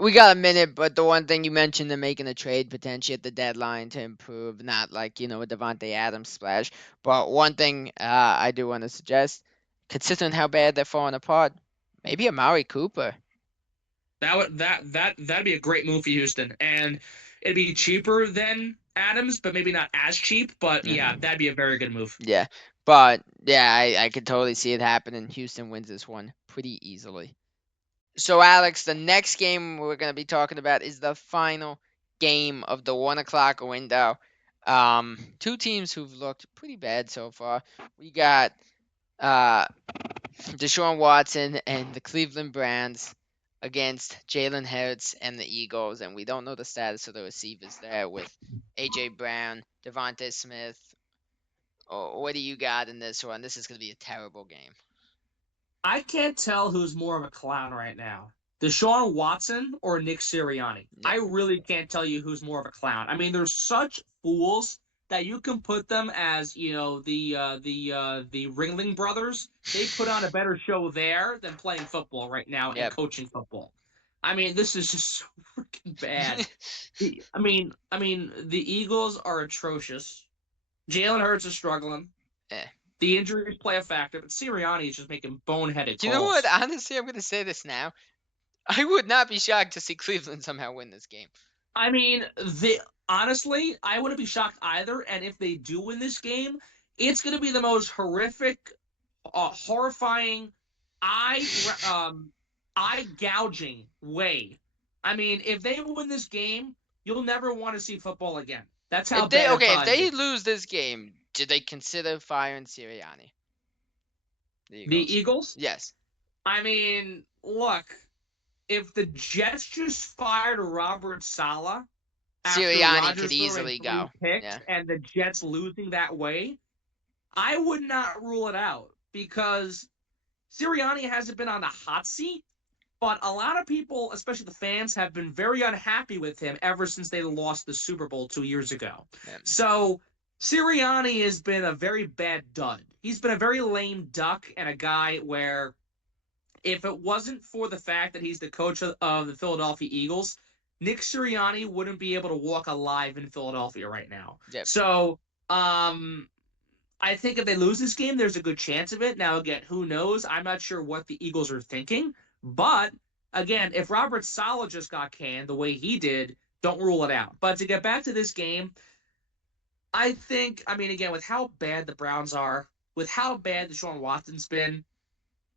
We got a minute, but the one thing you mentioned, they're making a trade potentially at the deadline to improve, not like a Devontae Adams splash. But one thing I do want to suggest, considering how bad they're falling apart, maybe Amari Cooper. That'd be a great move for Houston, and it'd be cheaper than Adams, but maybe not as cheap. But yeah, that'd be a very good move. Yeah, but yeah, I could totally see it happening. Houston wins this one pretty easily. So Alex, the next game we're gonna be talking about is the final game of the 1 o'clock window. Two teams who've looked pretty bad so far. We got Deshaun Watson and the Cleveland Browns against Jalen Hurts and the Eagles, and we don't know the status of the receivers there with AJ Brown, Devontae Smith. What do you got in this one? This is gonna be a terrible game. I can't tell who's more of a clown right now. Deshaun Watson or Nick Sirianni. Yeah. I really can't tell you who's more of a clown. I mean, they're such fools that you can put them as, the Ringling brothers. They put on a better show there than playing football right now and coaching football. I mean, this is just so freaking bad. I mean, the Eagles are atrocious. Jalen Hurts is struggling. The injuries play a factor, but Sirianni is just making boneheaded calls. Do you know what? Honestly, I'm going to say this now. I would not be shocked to see Cleveland somehow win this game. I mean, honestly, I wouldn't be shocked either. And if they do win this game, it's going to be the most horrific, horrifying, eye eye gouging way. I mean, if they win this game, you'll never want to see football again. That's how bad it If probably they be. lose this game, do they consider firing Sirianni? The The Eagles. Eagles. Yes. I mean, look, if the Jets just fired Robert Saleh after Sirianni could Rodgers throwing easily three go. picks Yeah. and the Jets losing that way, I would not rule it out because Sirianni hasn't been on the hot seat, but a lot of people, especially the fans, have been very unhappy with him ever since they lost the Super Bowl 2 years ago. Yeah. So Sirianni has been a very bad dud. He's been a very lame duck and a guy where if it wasn't for the fact that he's the coach of the Philadelphia Eagles, Nick Sirianni wouldn't be able to walk alive in Philadelphia right now. Yep. So, I think if they lose this game, there's a good chance of it. Now, again, who knows? I'm not sure what the Eagles are thinking. But, again, if Robert Saleh just got canned the way he did, don't rule it out. But to get back to this game, I think, I mean, again, with how bad the Browns are, with how bad Deshaun Watson's been,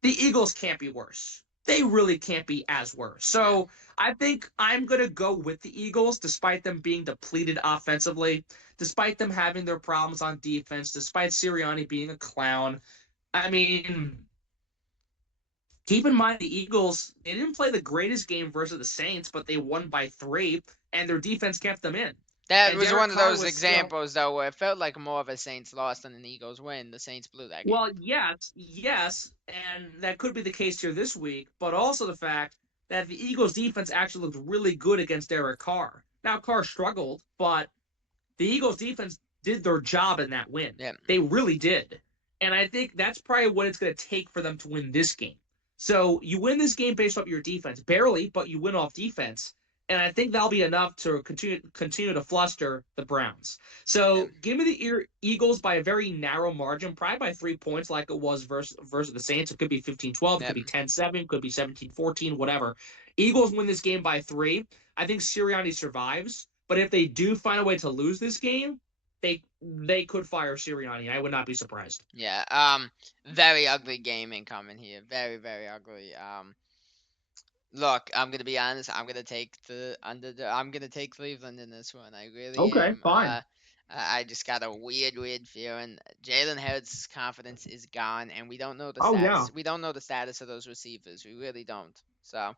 the Eagles can't be worse. They really can't be as worse. So I think I'm going to go with the Eagles, despite them being depleted offensively, despite them having their problems on defense, despite Sirianni being a clown. I mean, keep in mind the Eagles, they didn't play the greatest game versus the Saints, but they won by 3, and their defense kept them in. That And was Derek one of Carr those was still examples, though, where it felt like more of a Saints loss than an Eagles win. The Saints blew that game. Well, yes, and that could be the case here this week, but also the fact that the Eagles defense actually looked really good against Derek Carr. Now Carr struggled, but the Eagles defense did their job in that win. Yeah. They really did. And I think that's probably what it's going to take for them to win this game. So you win this game based off your defense, barely, but you win off defense. And I think that'll be enough to continue to fluster the Browns. So Yeah. give me the Eagles by a very narrow margin, probably by 3 points like it was versus the Saints. It could be 15-12, it Yeah. could be 10-7, it could be 17-14, whatever. Eagles win this game by 3. I think Sirianni survives. But if they do find a way to lose this game, they could fire Sirianni. I would not be surprised. Yeah. Very ugly game incoming here. Very, very ugly. Look, I'm gonna be honest. I'm gonna take the under. I'm gonna take Cleveland in this one. I really Okay, am. fine. I just got a weird feeling. Jalen Hurts' confidence is gone, and we don't know the Oh yeah. status. We don't know the status of those receivers. We really don't. So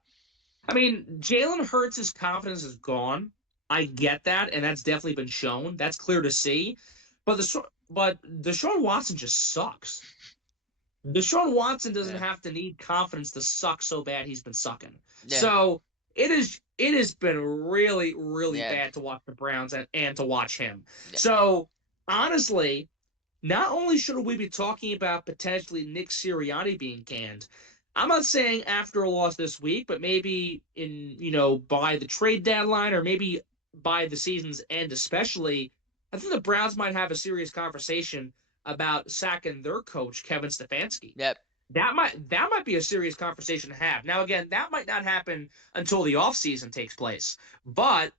I mean, Jalen Hurts' confidence is gone. I get that, and that's definitely been shown. That's clear to see. But Deshaun Watson just sucks. Deshaun Watson doesn't yeah, have to need confidence to suck so bad he's been sucking. yeah, So it has been really yeah, bad to watch the Browns and to watch him. yeah. So honestly, not only should we be talking about potentially Nick Sirianni being canned, I'm not saying after a loss this week, but maybe by the trade deadline or maybe by the season's end, especially, I think the Browns might have a serious conversation about sacking their coach, Kevin Stefanski. Yep. That might be a serious conversation to have. Now, again, that might not happen until the offseason takes place. But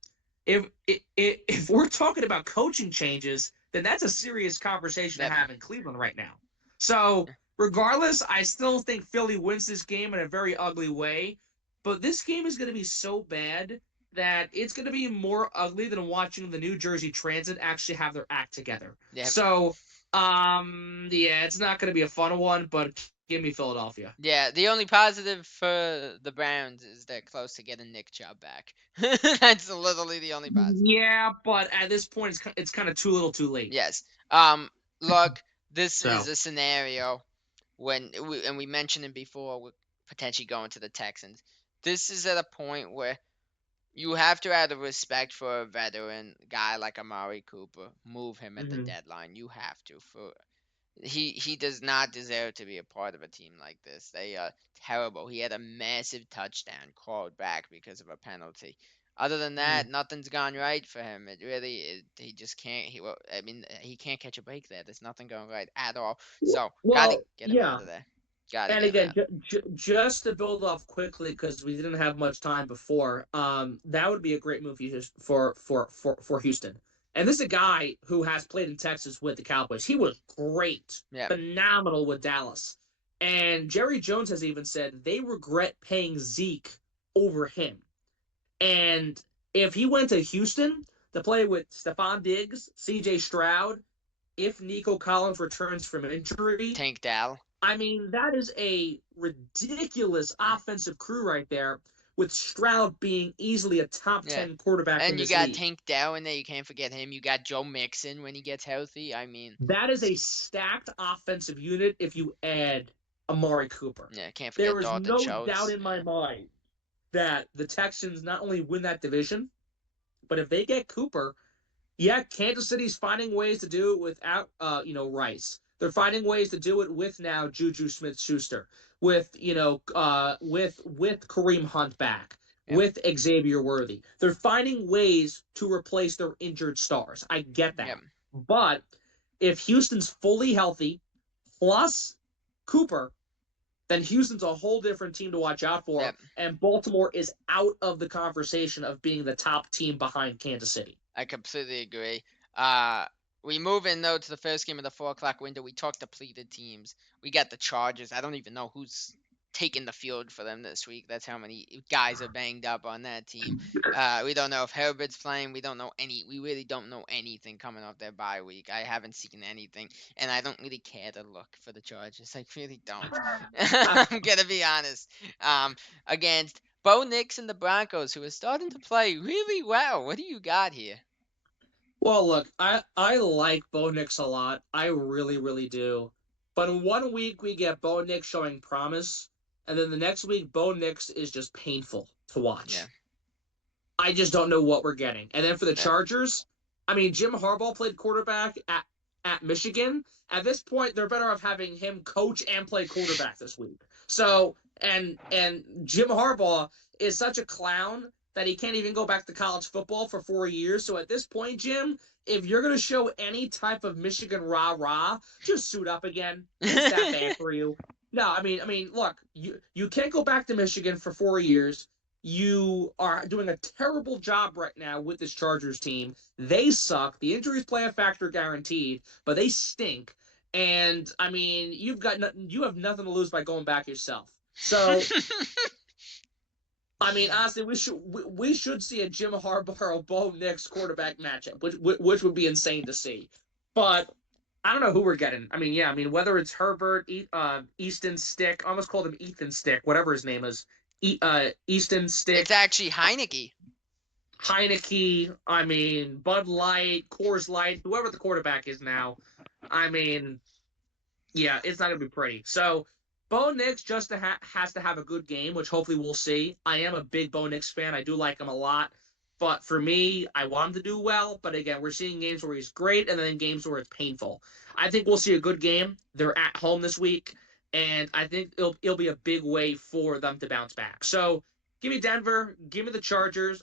if we're talking about coaching changes, then that's a serious conversation Yep. to have in Cleveland right now. So, regardless, I still think Philly wins this game in a very ugly way. But this game is going to be so bad that it's going to be more ugly than watching the New Jersey Transit actually have their act together. Yep. So, yeah, it's not going to be a fun one, but give me Philadelphia. Yeah, the only positive for the Browns is they're close to getting Nick Chubb back. That's literally the only positive. Yeah, but at this point, it's kind of too little, too late. Yes. Look, this So. is a scenario and we mentioned it before, with potentially going to the Texans. This is at a point where you have to, out of respect for a veteran guy like Amari Cooper, move him at the deadline. You have to. He does not deserve to be a part of a team like this. They are terrible. He had a massive touchdown called back because of a penalty. Other than that, nothing's gone right for him. He just can't. He can't catch a break there. There's nothing going right at all. So gotta Well, get him out of there. Gotta And get him again, out. just to build off quickly because we didn't have much time before, that would be a great move for Houston. And this is a guy who has played in Texas with the Cowboys. He was great, Yeah. phenomenal with Dallas. And Jerry Jones has even said they regret paying Zeke over him. And if he went to Houston to play with Stephon Diggs, C.J. Stroud, if Nico Collins returns from injury, Tank Dell. I mean, that is a ridiculous offensive crew right there, with Stroud being easily a top Yeah. 10 quarterback in And you this got league. Tank Dell in there. You can't forget him. You got Joe Mixon when he gets healthy. I mean, That is a stacked offensive unit if you add Amari Cooper. yeah, can't forget There is Dalton no doubt Schultz. in my Yeah. mind that the Texans not only win that division, but if they get Cooper, yeah, Kansas City's finding ways to do it without, Rice. They're finding ways to do it with now Juju Smith-Schuster, with with Kareem Hunt back, Yep. with Xavier Worthy. They're finding ways to replace their injured stars. I get that, Yep. but if Houston's fully healthy, plus Cooper, then Houston's a whole different team to watch out for, Yep. and Baltimore is out of the conversation of being the top team behind Kansas City. I completely agree. We move in though to the first game of the 4 o'clock window. We talk depleted teams. We got the Chargers. I don't even know who's taking the field for them this week. That's how many guys are banged up on that team. We don't know if Herbert's playing. We don't know any. We really don't know anything coming off their bye week. I haven't seen anything, and I don't really care to look for the Chargers. I really don't. I'm gonna be honest. Against Bo Nix and the Broncos, who are starting to play really well. What do you got here? Well, look, I like Bo Nix a lot. I really, really do. But in 1 week we get Bo Nix showing promise, and then the next week Bo Nix is just painful to watch. Yeah. I just don't know what we're getting. And then for the Yeah. Chargers, I mean, Jim Harbaugh played quarterback at Michigan. At this point, they're better off having him coach and play quarterback this week. So, and Jim Harbaugh is such a clown that he can't even go back to college football for 4 years. So at this point, Jim, if you're going to show any type of Michigan rah-rah, just suit up again. It's that bad for you. No, I mean, look, you can't go back to Michigan for 4 years. You are doing a terrible job right now with this Chargers team. They suck. The injuries play a factor guaranteed, but they stink. And I mean, you have nothing to lose by going back yourself. So I mean, honestly, we should see a Jim Harbaugh Bo Nix quarterback matchup, which would be insane to see. But I don't know who we're getting. I mean, whether it's Herbert, Easton Stick, I almost called him Ethan Stick, whatever his name is, Easton Stick. It's actually Heineke. Heineke, I mean, Bud Light, Coors Light, whoever the quarterback is now. I mean, yeah, it's not going to be pretty. So, Bo Nix just has to have a good game, which hopefully we'll see. I am a big Bo Nix fan. I do like him a lot. But for me, I want him to do well. But again, we're seeing games where he's great and then games where it's painful. I think we'll see a good game. They're at home this week. And I think it'll be a big way for them to bounce back. So, give me Denver. Give me the Chargers.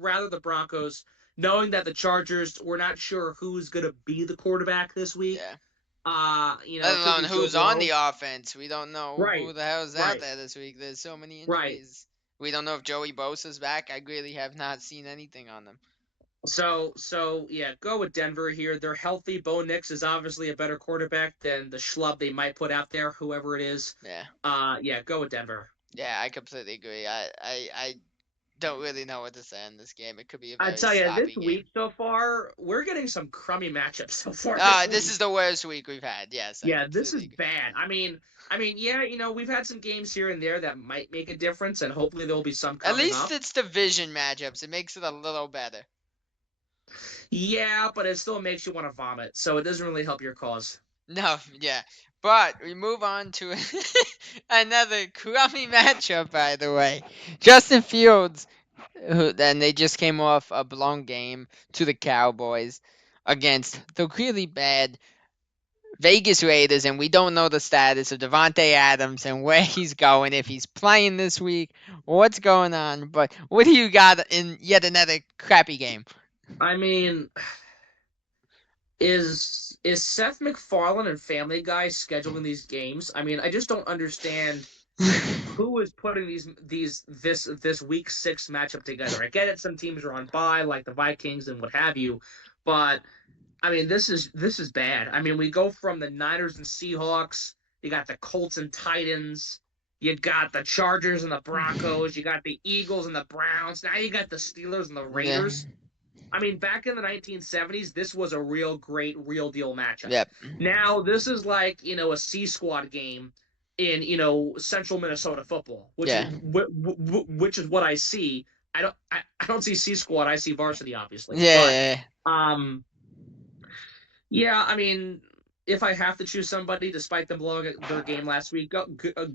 Rather the Broncos. Knowing that the Chargers, we're not sure who's going to be the quarterback this week. Yeah. Let alone who's on the offense. We don't know who the hell's out there this week. There's so many injuries. Right. We don't know if Joey Bosa's back. I really have not seen anything on them. So yeah, go with Denver here. They're healthy. Bo Nix is obviously a better quarterback than the schlub they might put out there, whoever it is. Yeah. Yeah, go with Denver. Yeah, I completely agree. I don't really know what to say in this game. It could be a very I tell you, this game. week so far, we're getting some crummy matchups so far. This is the worst week we've had. Yes. Yeah, this is bad. I mean, yeah, we've had some games here and there that might make a difference, and hopefully there'll be some coming up. At least up. it's division matchups. It makes it a little better. Yeah, but it still makes you want to vomit, so it doesn't really help your cause. No, yeah. But we move on to another crummy matchup, by the way. Justin Fields, then they just came off a blown game to the Cowboys against the really bad Vegas Raiders, and we don't know the status of Davante Adams and where he's going, if he's playing this week, what's going on. But what do you got in yet another crappy game? I mean, Is Seth MacFarlane and Family Guy scheduling these games? I mean, I just don't understand who is putting this week 6 matchup together. I get it, some teams are on bye, like the Vikings and what have you, but I mean, this is bad. I mean, we go from the Niners and Seahawks, you got the Colts and Titans, you got the Chargers and the Broncos, you got the Eagles and the Browns, now you got the Steelers and the Yeah. Raiders. I mean, back in the 1970s, this was a real great, real deal matchup. Yep. Now, this is like, a C squad game in, Central Minnesota football, which Yeah. which is what I see. I don't see C squad, I see varsity, obviously. Yeah. But, yeah, I mean, if I have to choose somebody, despite them blowing their game last week,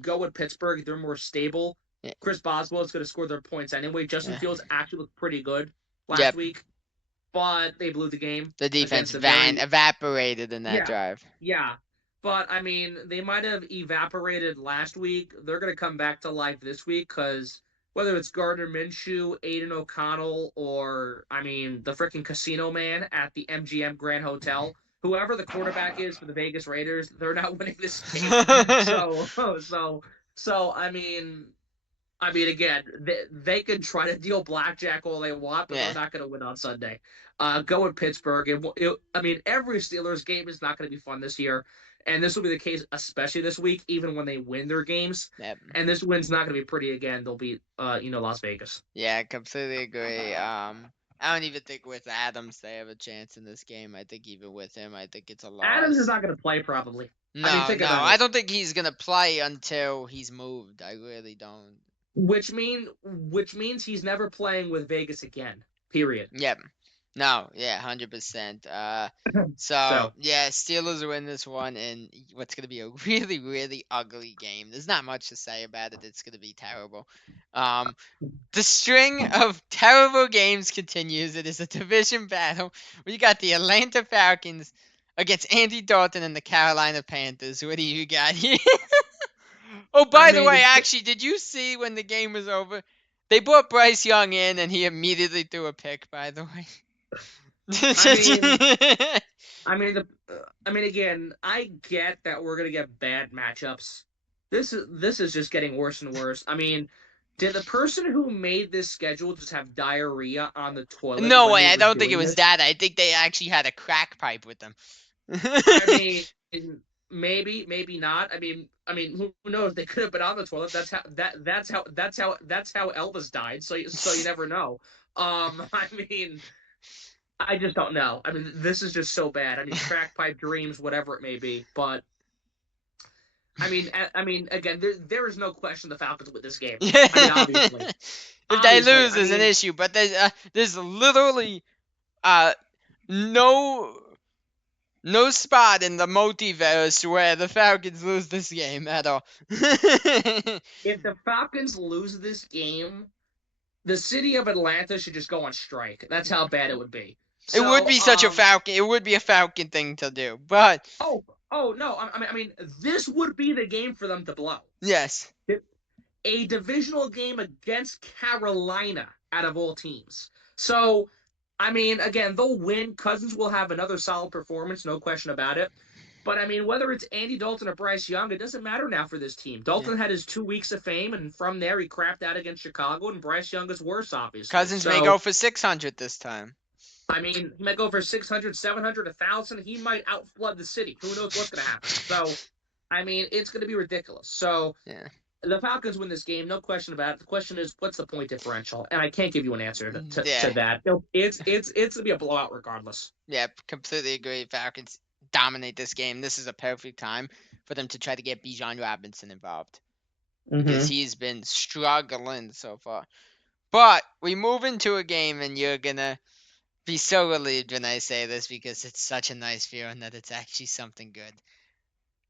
go with Pittsburgh. They're more stable. Yeah. Chris Boswell is going to score their points anyway. Justin Yeah. Fields actually looked pretty good last Yep. week, but they blew the game. The defense against a very- evaporated in that Yeah. drive. Yeah, but I mean, they might have evaporated last week. They're going to come back to life this week because whether it's Gardner Minshew, Aiden O'Connell, or I mean, the freaking Casino Man at the MGM Grand Hotel, whoever the quarterback is for the Vegas Raiders, they're not winning this game. So I mean, again, they can try to deal blackjack all they want, but Yeah. they're not going to win on Sunday. Go with Pittsburgh. I mean, every Steelers game is not going to be fun this year, and this will be the case, especially this week, even when they win their games. Yep. And this win's not going to be pretty again. They'll beat, Las Vegas. Yeah, I completely agree. I don't even think with Adams they have a chance in this game. I think even with him, I think it's a loss. Adams is not going to play probably. No, think no, about I it. don't think he's gonna play until he's moved. I really don't. Which means he's never playing with Vegas again. Period. Yep. No, yeah, 100%. So yeah, Steelers win this one, and what's gonna be a really, really ugly game. There's not much to say about it. It's gonna be terrible. The string of terrible games continues. It is a division battle. We got the Atlanta Falcons against Andy Dalton and the Carolina Panthers. What do you got here? Oh, by the mean, way, actually, did you see when the game was over? They brought Bryce Young in, and he immediately threw a pick. By the way. I mean, again, I get that we're gonna get bad matchups. This is just getting worse and worse. I mean, did the person who made this schedule just have diarrhea on the toilet? No when way. they I were don't think it doing was this? that. I think they actually had a crack pipe with them. I mean, maybe not. I mean, who knows? They could have been on the toilet. That's how Elvis died. So you never know. I mean, I just don't know. I mean, this is just so bad. I mean, crack pipe dreams, whatever it may be. But I mean, again, there is no question the Falcons win this game. I mean, obviously. If they Obviously, lose, I there's an mean- issue. But there's literally no spot in the multiverse where the Falcons lose this game at all. If the Falcons lose this game, the city of Atlanta should just go on strike. That's how bad it would be. It would be such a So, Falcon. It would be a Falcon thing to do. But Oh no! I mean, this would be the game for them to blow. yes, A divisional game against Carolina, out of all teams. So, I mean, again, they'll win. Cousins will have another solid performance, no question about it. But I mean, whether it's Andy Dalton or Bryce Young, it doesn't matter now for this team. Dalton had his 2 weeks of fame, and from there he crapped out against Chicago, and Bryce Young is worse, obviously. Cousins may So, go for 600 this time. I mean, he might go for 600, 700, 1,000. He might outflood the city. Who knows what's going to happen? So, I mean, it's going to be ridiculous. So, Yeah. the Falcons win this game, no question about it. The question is, what's the point differential? And I can't give you an answer to that. It's going to be a blowout regardless. Yeah, completely agree. Falcons dominate this game. This is a perfect time for them to try to get Bijan Robinson involved because he's been struggling so far. But we move into a game, and you're going to be so relieved when I say this because it's such a nice feeling that it's actually something good.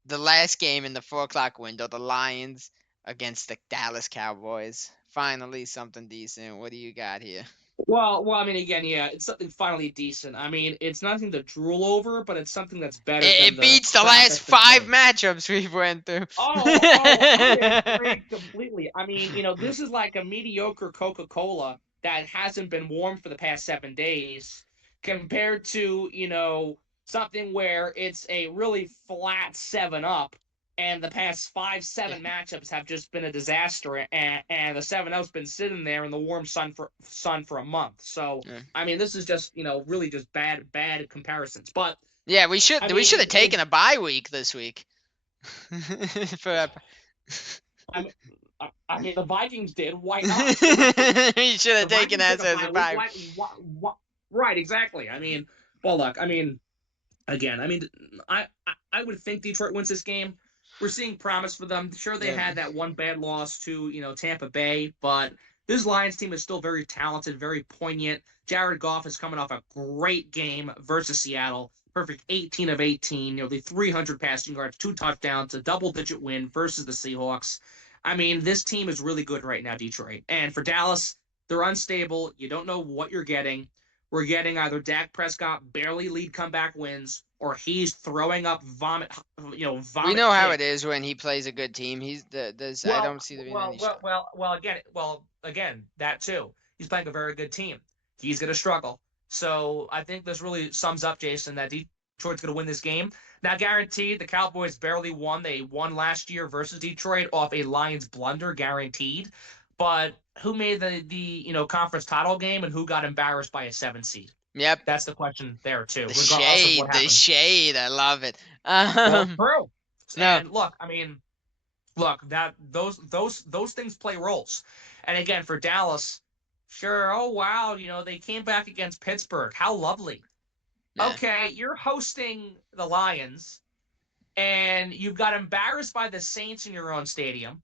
The last game in the 4 o'clock window, the Lions against the Dallas Cowboys. Finally, something decent. What do you got here? Well, I mean, again, yeah, it's something finally decent. I mean, it's nothing to drool over, but it's something that's better. It beats the last 5 matchups we've went through. I agree completely. I mean, this is like a mediocre Coca-Cola that hasn't been warm for the past 7 days compared to, something where it's a really flat 7-up, and the past 5-7 matchups have just been a disaster, and the 7-up's been sitting there in the warm sun for a month. So Yeah. I mean, this is just really just bad comparisons. But Yeah, we should I we should mean, have taken a bye week this week. For I mean, the Vikings did. Why not? we should have The taken Vikings that took as a week. bye. Right, exactly. I mean, well, look, I mean, again, I mean, I would think Detroit wins this game. We're seeing promise for them. Sure, they Yeah. had that one bad loss to Tampa Bay, but this Lions team is still very talented, very poignant. Jared Goff is coming off a great game versus Seattle. Perfect 18 of 18, the 300 passing yards, 2 touchdowns, a double-digit win versus the Seahawks. I mean, this team is really good right now, Detroit. And for Dallas, they're unstable. You don't know what you're getting. We're getting either Dak Prescott barely lead comeback wins, or he's throwing up vomit We know how kick. it is when he plays a good team. I don't see there being any shot. Again, that too. He's playing a very good team. He's going to struggle. So I think this really sums up, Jason, that Detroit's going to win this game. Now, guaranteed, the Cowboys barely won. They won last year versus Detroit off a Lions blunder, guaranteed. But who made the conference title game, and who got embarrassed by a 7 seed? Yep. That's the question there too. The regardless of shade, what the happens. shade. I love it. Well, true. No. And look, I mean, that those things play roles. And again, for Dallas, sure. Oh wow, they came back against Pittsburgh. How lovely. Yeah. Okay, you're hosting the Lions, and you got embarrassed by the Saints in your own stadium.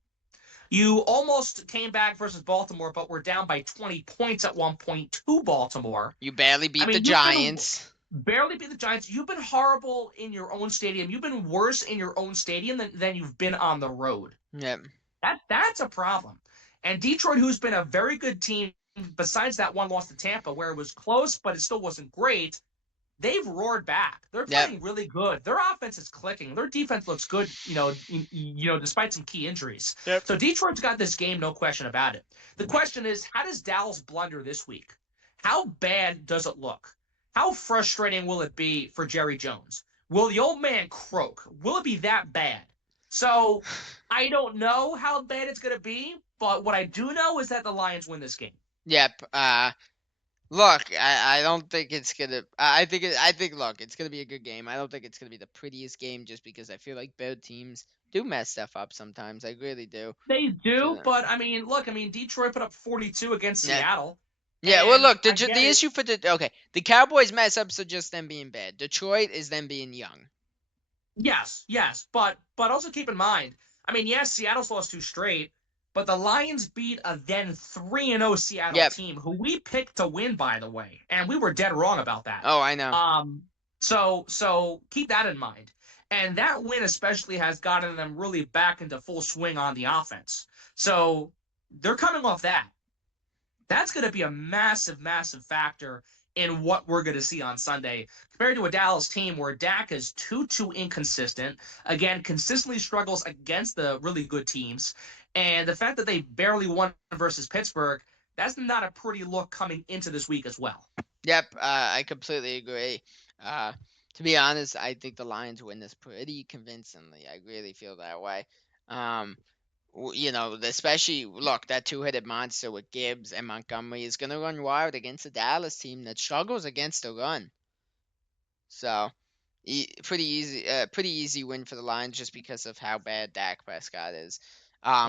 You almost came back versus Baltimore, but were down by 20 points at one point to Baltimore. You barely beat the you've Giants. Barely beat the Giants. You've been horrible in your own stadium. You've been worse in your own stadium than you've been on the road. Yep. That's a problem. And Detroit, who's been a very good team, besides that one loss to Tampa, where it was close, but it still wasn't great, they've roared back. They're playing really good. Their offense is clicking. Their defense looks good, despite some key injuries. Yep. So Detroit's got this game, no question about it. The question is, how does Dallas blunder this week? How bad does it look? How frustrating will it be for Jerry Jones? Will the old man croak? Will it be that bad? So I don't know how bad it's going to be, but what I do know is that the Lions win this game. Yep. Look, I don't think it's gonna. Look, it's gonna be a good game. I don't think it's gonna be the prettiest game, just because I feel like both teams do mess stuff up sometimes. I really do. They do, So, but I mean, look, Detroit put up 42 against Seattle. Yeah, well, And look, I the get it. issue for the Cowboys mess ups are just them being bad. Detroit is them being young. Yes, but also keep in mind, yes, Seattle's lost 2 straight, but the Lions beat a then 3-0 Seattle team, who we picked to win, by the way, and we were dead wrong about that. Oh, I know. So keep that in mind. And that win especially has gotten them really back into full swing on the offense. So they're coming off that. That's going to be a massive, massive factor in what we're going to see on Sunday, compared to a Dallas team where Dak is too inconsistent. Again, consistently struggles against the really good teams. And the fact that they barely won versus Pittsburgh, that's not a pretty look coming into this week as well. Yep, I completely agree. To be honest, I think the Lions win this pretty convincingly. I really feel that way. Especially, look, that 2-headed monster with Gibbs and Montgomery is going to run wild against a Dallas team that struggles against the run. So, pretty easy win for the Lions, just because of how bad Dak Prescott is.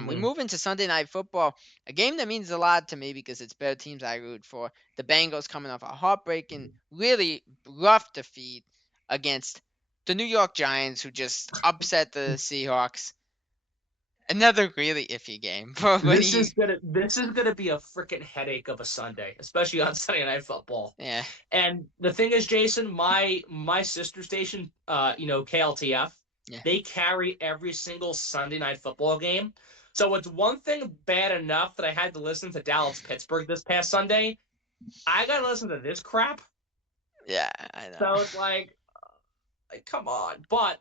We move into Sunday Night Football, a game that means a lot to me because it's both teams I root for. The Bengals coming off a heartbreaking, really rough defeat against the New York Giants, who just upset the Seahawks. Another really iffy game. This is gonna be a freaking headache of a Sunday, especially on Sunday Night Football. Yeah. And the thing is, Jason, my sister station, KLTF, they carry every single Sunday Night Football game. So it's one thing bad enough that I had to listen to Dallas Pittsburgh this past Sunday. I gotta listen to this crap. Yeah, I know. So it's like come on. But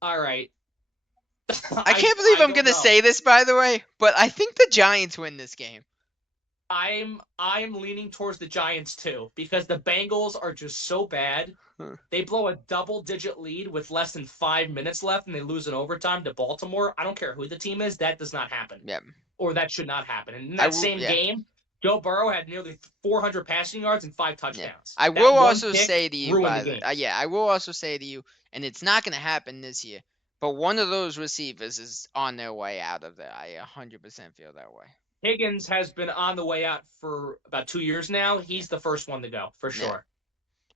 all right. I can't believe I'm going to say this, by the way, but I think the Giants win this game. I'm leaning towards the Giants too because the Bengals are just so bad. They blow a double-digit lead with less than 5 minutes left, and they lose in overtime to Baltimore. I don't care who the team is, that does not happen, Yeah. or that should not happen. And in that same Yeah. game, Joe Burrow had nearly 400 passing yards and 5 Yeah. touchdowns. I That will one also pick say to you, ruined by the game. yeah, I will also say to you, and it's not going to happen this year, but one of those receivers is on their way out of there. I 100% feel that way. Higgins has been on the way out for about 2 years now. He's the first one to go, for sure.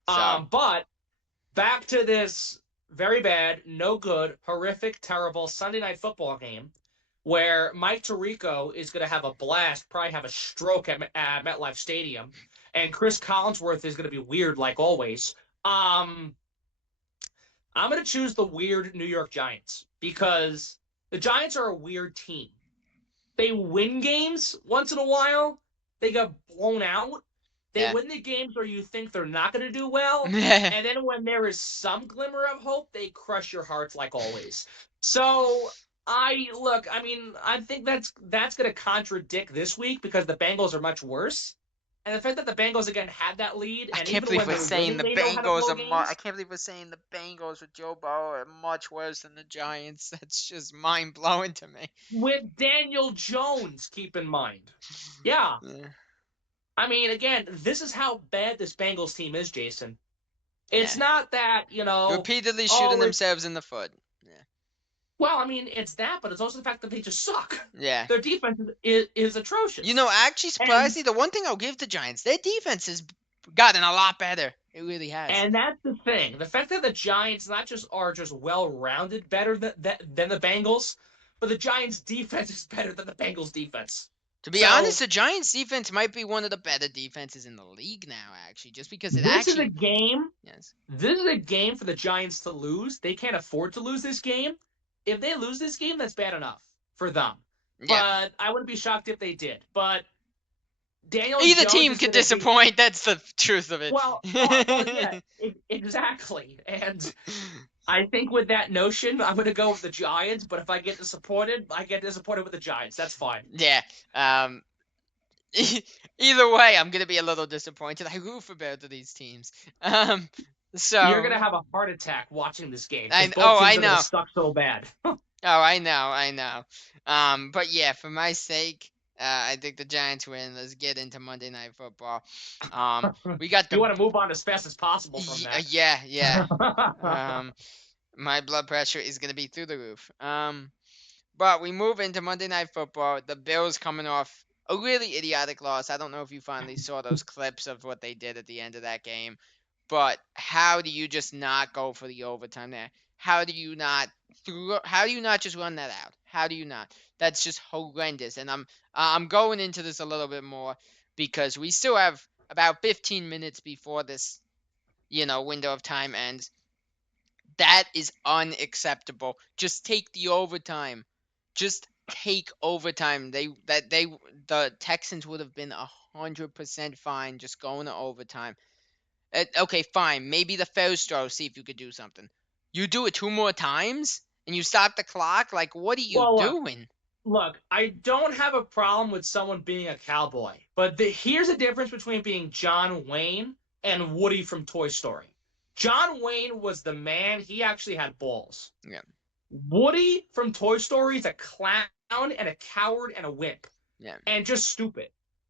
So, But back to this very bad, no good, horrific, terrible Sunday Night Football game where Mike Tirico is going to have a blast, probably have a stroke at MetLife Stadium, and Chris Collinsworth is going to be weird like always. I'm going to choose the weird New York Giants because the Giants are a weird team. They win games once in a while. They got blown out. They win the games where you think they're not going to do well. And then when there is some glimmer of hope, they crush your hearts like always. So I think that's going to contradict this week because the Bengals are much worse. And the fact that the Bengals again had that lead, and can't even believe when we're they're saying winning, the they know how to blow games. I can't believe we're saying the Bengals with Joe Burrow are much worse than the Giants. That's just mind blowing to me. With Daniel Jones, keep in mind. Yeah. I mean, again, this is how bad this Bengals team is, Jason. It's not that, repeatedly shooting themselves in the foot. Well, I mean, it's that, but it's also the fact that they just suck. Yeah. Their defense is atrocious. Actually, surprisingly, the one thing I'll give the Giants, their defense has gotten a lot better. It really has. And that's the thing. The fact that the Giants are just well-rounded better than the Bengals, but the Giants' defense is better than the Bengals' defense. To be honest, the Giants' defense might be one of the better defenses in the league now, actually, just because this is a game. Yes. This is a game for the Giants to lose. They can't afford to lose this game. If they lose this game, that's bad enough for them. Yeah. But I wouldn't be shocked if they did. But either team can disappoint. That's the truth of it. Well, yeah, exactly. And I think with that notion, I'm going to go with the Giants. But if I get disappointed, I get disappointed with the Giants. That's fine. Yeah. Either way, I'm going to be a little disappointed. I root for both of these teams. So you're gonna have a heart attack watching this game. I know. Suck so bad. I know. But yeah, for my sake, I think the Giants win. Let's get into Monday Night Football. We got you want to move on as fast as possible from that. Yeah. My blood pressure is gonna be through the roof. But we move into Monday Night Football. The Bills coming off a really idiotic loss. I don't know if you finally saw those clips of what they did at the end of that game. But how do you just not go for the overtime there? How do you not just run that out? How do you not? That's just horrendous. And I'm going into this a little bit more because we still have about 15 minutes before this, window of time ends. That is unacceptable. Just take the overtime. Just take overtime. The Texans would have been 100% fine just going to overtime. Okay, fine. Maybe the first throw, see if you could do something. You do it 2 more times and you stop the clock? Like, what are you doing? Look, I don't have a problem with someone being a cowboy. But here's the difference between being John Wayne and Woody from Toy Story. John Wayne was the man. He actually had balls. Yeah. Woody from Toy Story is a clown and a coward and a wimp. Yeah. And just stupid.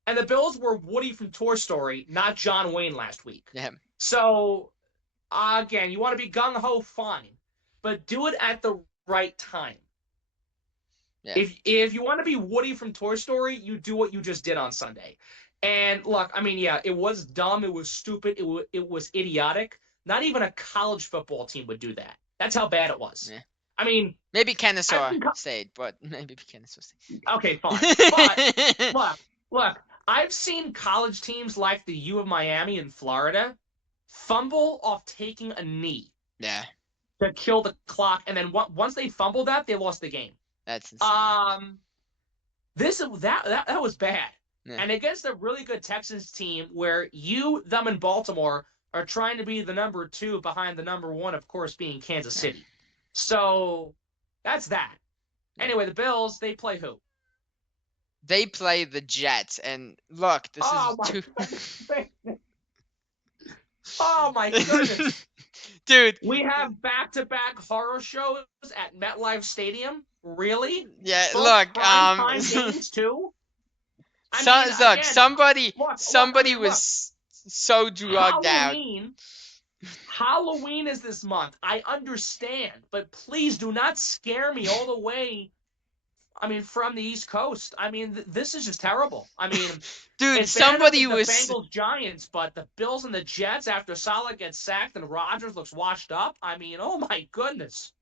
And the Bills were Woody from Toy Story, not John Wayne last week. Yeah. So, again, you want to be gung-ho, fine. But do it at the right time. Yeah. If you want to be Woody from Toy Story, you do what you just did on Sunday. And, look, I mean, yeah, it was dumb. It was stupid. It was idiotic. Not even a college football team would do that. That's how bad it was. Yeah. I mean, maybe Kennesaw State, but maybe Kennesaw State. Okay, fine. But, look. I've seen college teams like the U of Miami in Florida fumble off taking a knee. Yeah. To kill the clock, and then once they fumbled that, they lost the game. That's insane. That was bad. Yeah. And against a really good Texans team where them and Baltimore are trying to be the number 2 behind the number 1, of course, being Kansas City. So that's that. Anyway, the Bills, they play who? they play the Jets, and look, this Oh is my too. goodness. Oh my goodness. Dude, We have back-to-back horror shows at MetLife Stadium. Really? yeah, Both look, prime time games too. I so, mean, look, again, somebody, look. I somebody mean, look. was so drugged out. Halloween is this month. I understand, but please do not scare me all the way. I mean, from the East Coast. I mean, this is just terrible. I mean, Dude, it's bad enough somebody with the was. Bengals Giants, but the Bills and the Jets after Salah gets sacked and Rodgers looks washed up. I mean, oh my goodness.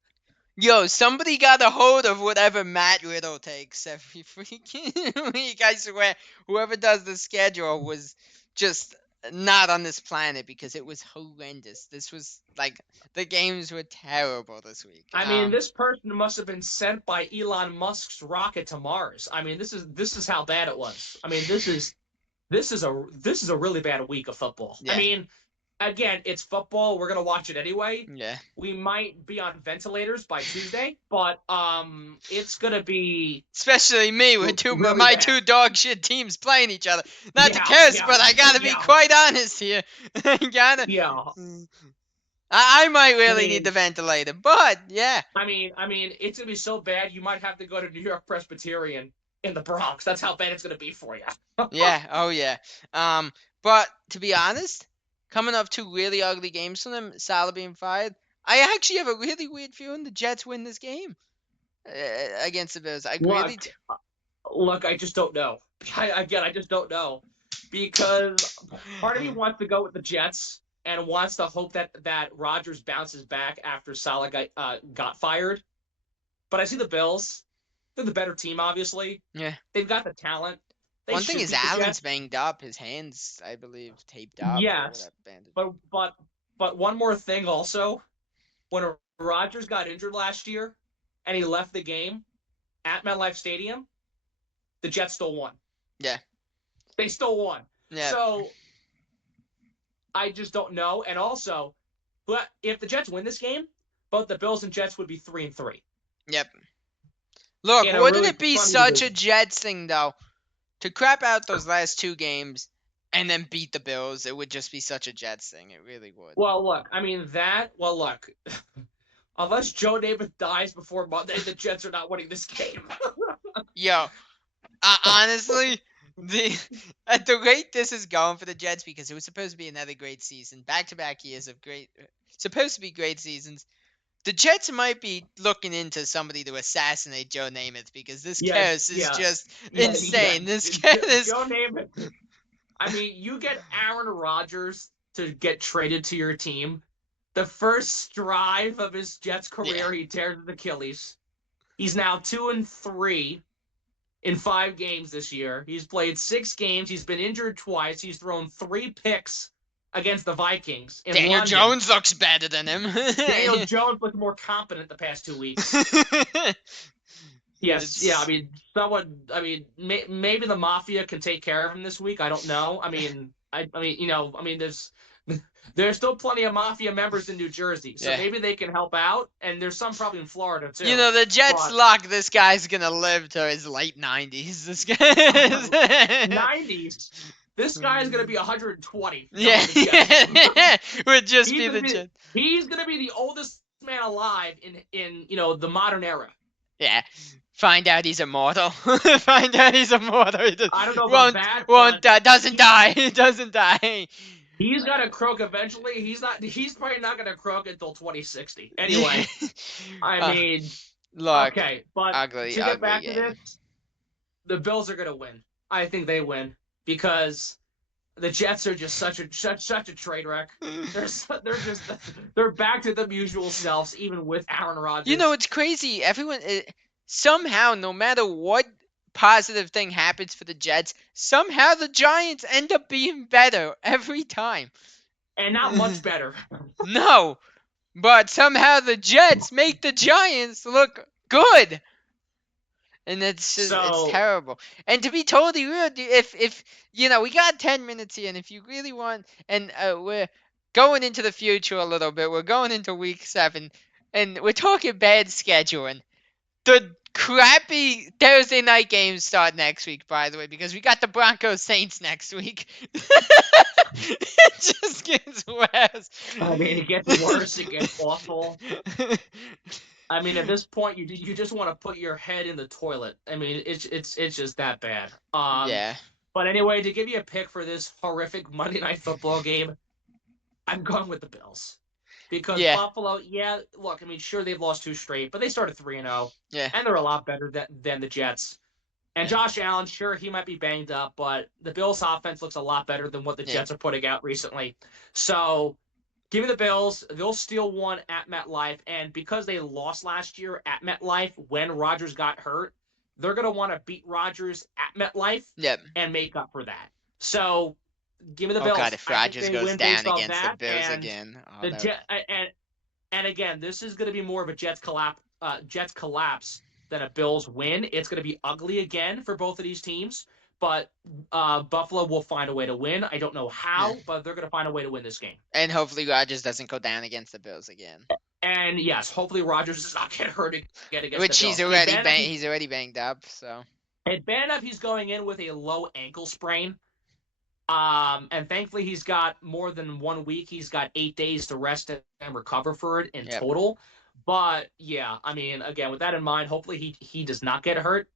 Yo, somebody got a hold of whatever Matt Riddle takes every freaking week. I swear, whoever does the schedule was just not on this planet because it was horrendous. This was like the games were terrible this week. I mean, this person must have been sent by Elon Musk's rocket to Mars. I mean, this is how bad it was. I mean, this is a really bad week of football. Yeah. I mean, again, it's football. We're gonna watch it anyway. Yeah. We might be on ventilators by Tuesday, but it's gonna be especially me with really my bad. two dog shit teams playing each other. Not to Yeah, curse, yeah, but I gotta be yeah. quite honest here. I gotta. Yeah. I might really mean- need the ventilator, but yeah. I mean, it's gonna be so bad you might have to go to New York Presbyterian in the Bronx. That's how bad it's gonna be for you. Yeah, oh yeah. But to be honest, coming off two really ugly games from them, Salah being fired, I actually have a really weird feeling the Jets win this game against the Bills. Look, I just don't know. I just don't know because part of me wants to go with the Jets and wants to hope that Rodgers bounces back after Salah got fired. But I see the Bills. They're the better team, obviously. Yeah. They've got the talent. They One thing should is beat the Allen's Jets. banged up. His hands, I believe, taped up. Yes, but one more thing also. When Rodgers got injured last year and he left the game at MetLife Stadium, the Jets still won. Yeah. They still won. Yeah. So I just don't know. And also, but if the Jets win this game, both the Bills and Jets would be 3-3. Yep. Look, In a wouldn't really it be fun such a division. Jets thing though, to crap out those last two games and then beat the Bills? It would just be such a Jets thing. It really would. Well, look, I mean look, unless Joe Namath dies before Monday, the Jets are not winning this game. Yo, honestly, at the rate this is going for the Jets, because it was supposed to be another great season, back-to-back years of supposed to be great seasons. The Jets might be looking into somebody to assassinate Joe Namath because this curse is just insane. This curse. Joe Namath. I mean, you get Aaron Rodgers to get traded to your team. The first strive of his Jets career, he tears his Achilles. He's now 2-3 in 5 games this year. He's played 6 games. He's been injured twice. He's thrown 3 picks against the Vikings. In Daniel London. Jones looks better than him. Daniel Jones looked more competent the past 2 weeks. Yes, yeah. I mean, maybe the Mafia can take care of him this week. I don't know. I mean, there's still plenty of Mafia members in New Jersey, so maybe they can help out. And there's some probably in Florida too. You know, the Jets' luck. This guy's gonna live to his late 90s. This guy. 90s. This guy is gonna be 120. Yeah, would just be the Jets. He's gonna be the oldest man alive in the modern era. Yeah. Find out he's immortal. Find out he's immortal. I don't know about that. Doesn't die. He doesn't die. He's gonna croak eventually. He's probably not gonna croak until 2060. Anyway, I mean, look. Okay, but ugly, to get back game. to this, the Bills are gonna win. I think they win because the Jets are just such a trade wreck. They're back to them usual selves, even with Aaron Rodgers. You know, it's crazy. Everyone somehow, no matter what positive thing happens for the Jets, somehow the Giants end up being better every time. And not much better. No, but somehow the Jets make the Giants look good. And it's just, it's terrible. And to be totally real, if we got 10 minutes here, and if you really want, and we're going into the future a little bit, we're going into week 7, and we're talking bad scheduling. The crappy Thursday night games start next week, by the way, because we got the Broncos Saints next week. It just gets worse. I mean, it gets worse. It gets awful. I mean, at this point, you just want to put your head in the toilet. I mean, it's just that bad. Yeah. But anyway, to give you a pick for this horrific Monday Night Football game, I'm going with the Bills. Because Yeah. Buffalo, yeah, look, I mean, sure, they've lost 2 straight, but they started 3-0, Yeah. and they're a lot better than the Jets. And Yeah. Josh Allen, sure, he might be banged up, but the Bills' offense looks a lot better than what the Yeah. Jets are putting out recently. So, give me the Bills. They'll steal one at MetLife, and because they lost last year at MetLife when Rodgers got hurt, they're going to want to beat Rodgers at MetLife Yep. and make up for that. So, give me the Oh Bills. God, if I think Rodgers they goes win down based off against the that, Bills and again, oh, the that Jet and again, this is going to be more of a Jets collapse than a Bills win. It's going to be ugly again for both of these teams, but Buffalo will find a way to win. I don't know how, but they're going to find a way to win this game. and hopefully Rodgers doesn't go down against the Bills again. And yes, hopefully Rodgers does not get hurt again against Which the Bills. he's already banged up, so. At bad enough, he's going in with a low ankle sprain. And thankfully he's got more than 1 week. He's got 8 days to rest and recover for it in total. But yeah, I mean, again, with that in mind, hopefully he does not get hurt.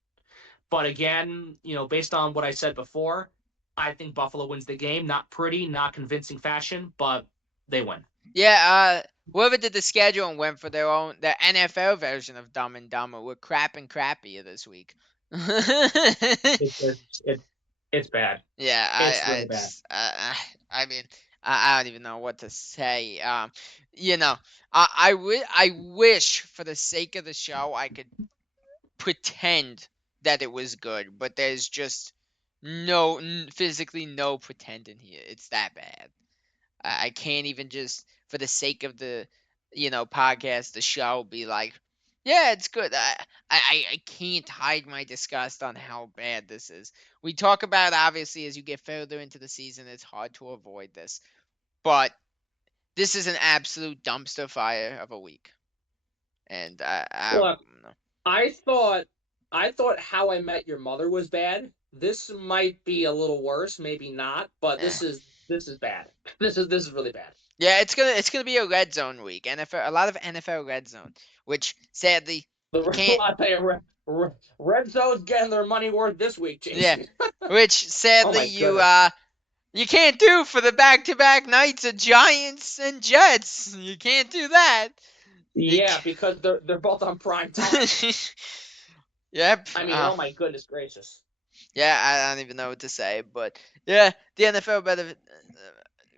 But again, based on what I said before, I think Buffalo wins the game. Not pretty, not convincing fashion, but they win. Yeah, whoever did the schedule and went for the NFL version of Dumb and Dumber were crap and crappier this week. It's bad. Yeah, It's really bad. I mean, I don't even know what to say. I wish for the sake of the show I could pretend that it was good, but there's just physically no pretending here. It's that bad. I can't even just for the sake of the podcast, the show, be like, yeah, it's good. I can't hide my disgust on how bad this is. We talk about, obviously, as you get further into the season, it's hard to avoid this, but this is an absolute dumpster fire of a week. And Look, I thought How I Met Your Mother was bad. This might be a little worse, maybe not, but this is bad. This is really bad. Yeah, it's gonna be a red zone week. NFL, a lot of NFL red zone, which sadly can't. I'll tell you, Red Zone's getting their money worth this week, Jason. Yeah, which sadly Oh you can't do for the back-to-back nights of Giants and Jets. You can't do that. Yeah, because they're both on prime time. Yep. I mean, oh my goodness gracious. Yeah, I don't even know what to say, but yeah, the NFL better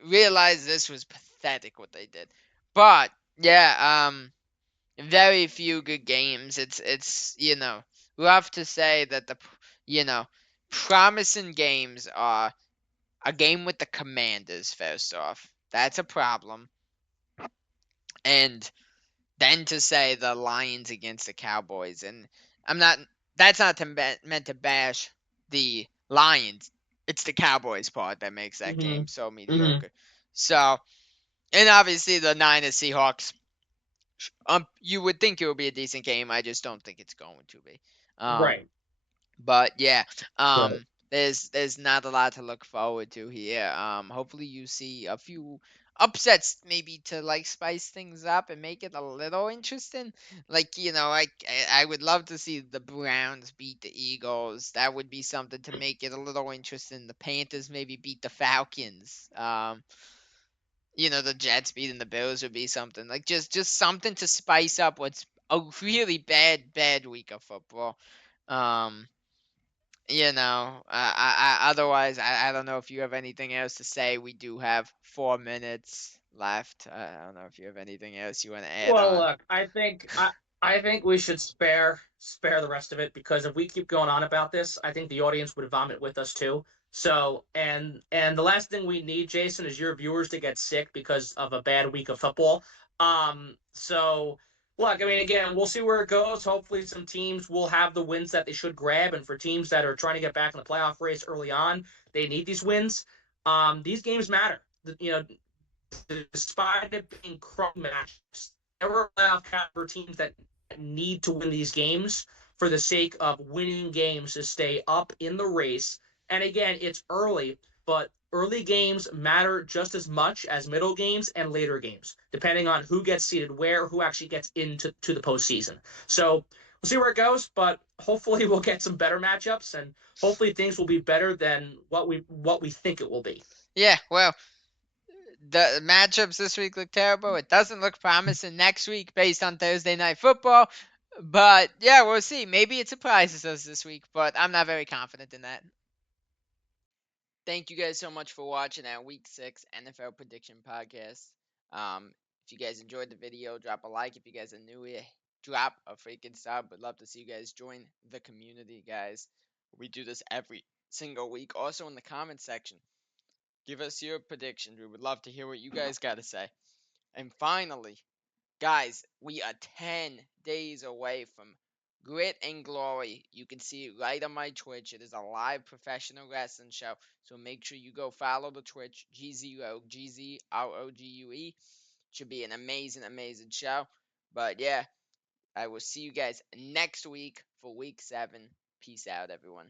realize this was pathetic what they did. But yeah, very few good games. It's rough to say that the promising games are a game with the Commanders first off. That's a problem. And then to say the Lions against the Cowboys, and that's not meant to bash the Lions. It's the Cowboys part that makes that game so mediocre. So, and obviously the Niners Seahawks. You would think it would be a decent game. I just don't think it's going to be. Right. But yeah, there's not a lot to look forward to here. Hopefully you see a few upsets maybe to like spice things up and make it a little interesting. Like, I would love to see the Browns beat the Eagles. That would be something to make it a little interesting. The Panthers maybe beat the Falcons. The Jets beating the Bills would be something. Like just something to spice up what's a really bad week of football. Otherwise, I don't know if you have anything else to say. We do have 4 minutes left. I don't know if you have anything else you want to add. Well, look, I think we should spare the rest of it, because if we keep going on about this, I think the audience would vomit with us too. So, and the last thing we need, Jason, is your viewers to get sick because of a bad week of football. So look, I mean, again, we'll see where it goes. Hopefully some teams will have the wins that they should grab, and for teams that are trying to get back in the playoff race early on, they need these wins. These games matter. Despite it being crummy matches, there were playoff caliber teams that need to win these games for the sake of winning games to stay up in the race. And again, it's early, but early games matter just as much as middle games and later games, depending on who gets seeded where, who actually gets into the postseason. So we'll see where it goes, but hopefully we'll get some better matchups, and hopefully things will be better than what we think it will be. Yeah, well, the matchups this week look terrible. It doesn't look promising next week based on Thursday Night Football. But yeah, we'll see. Maybe it surprises us this week, but I'm not very confident in that. Thank you guys so much for watching our Week 6 NFL Prediction Podcast. If you guys enjoyed the video, drop a like. If you guys are new here, drop a freaking sub. Would love to see you guys join the community, guys. We do this every single week. Also in the comment section, give us your predictions. We would love to hear what you guys got to say. And finally, guys, we are 10 days away from Grit and Glory. You can see it right on my Twitch. It is a live professional wrestling show. So make sure you go follow the Twitch, GZRogue, GZRogue. Should be an amazing, amazing show. But yeah, I will see you guys next week for week 7. Peace out, everyone.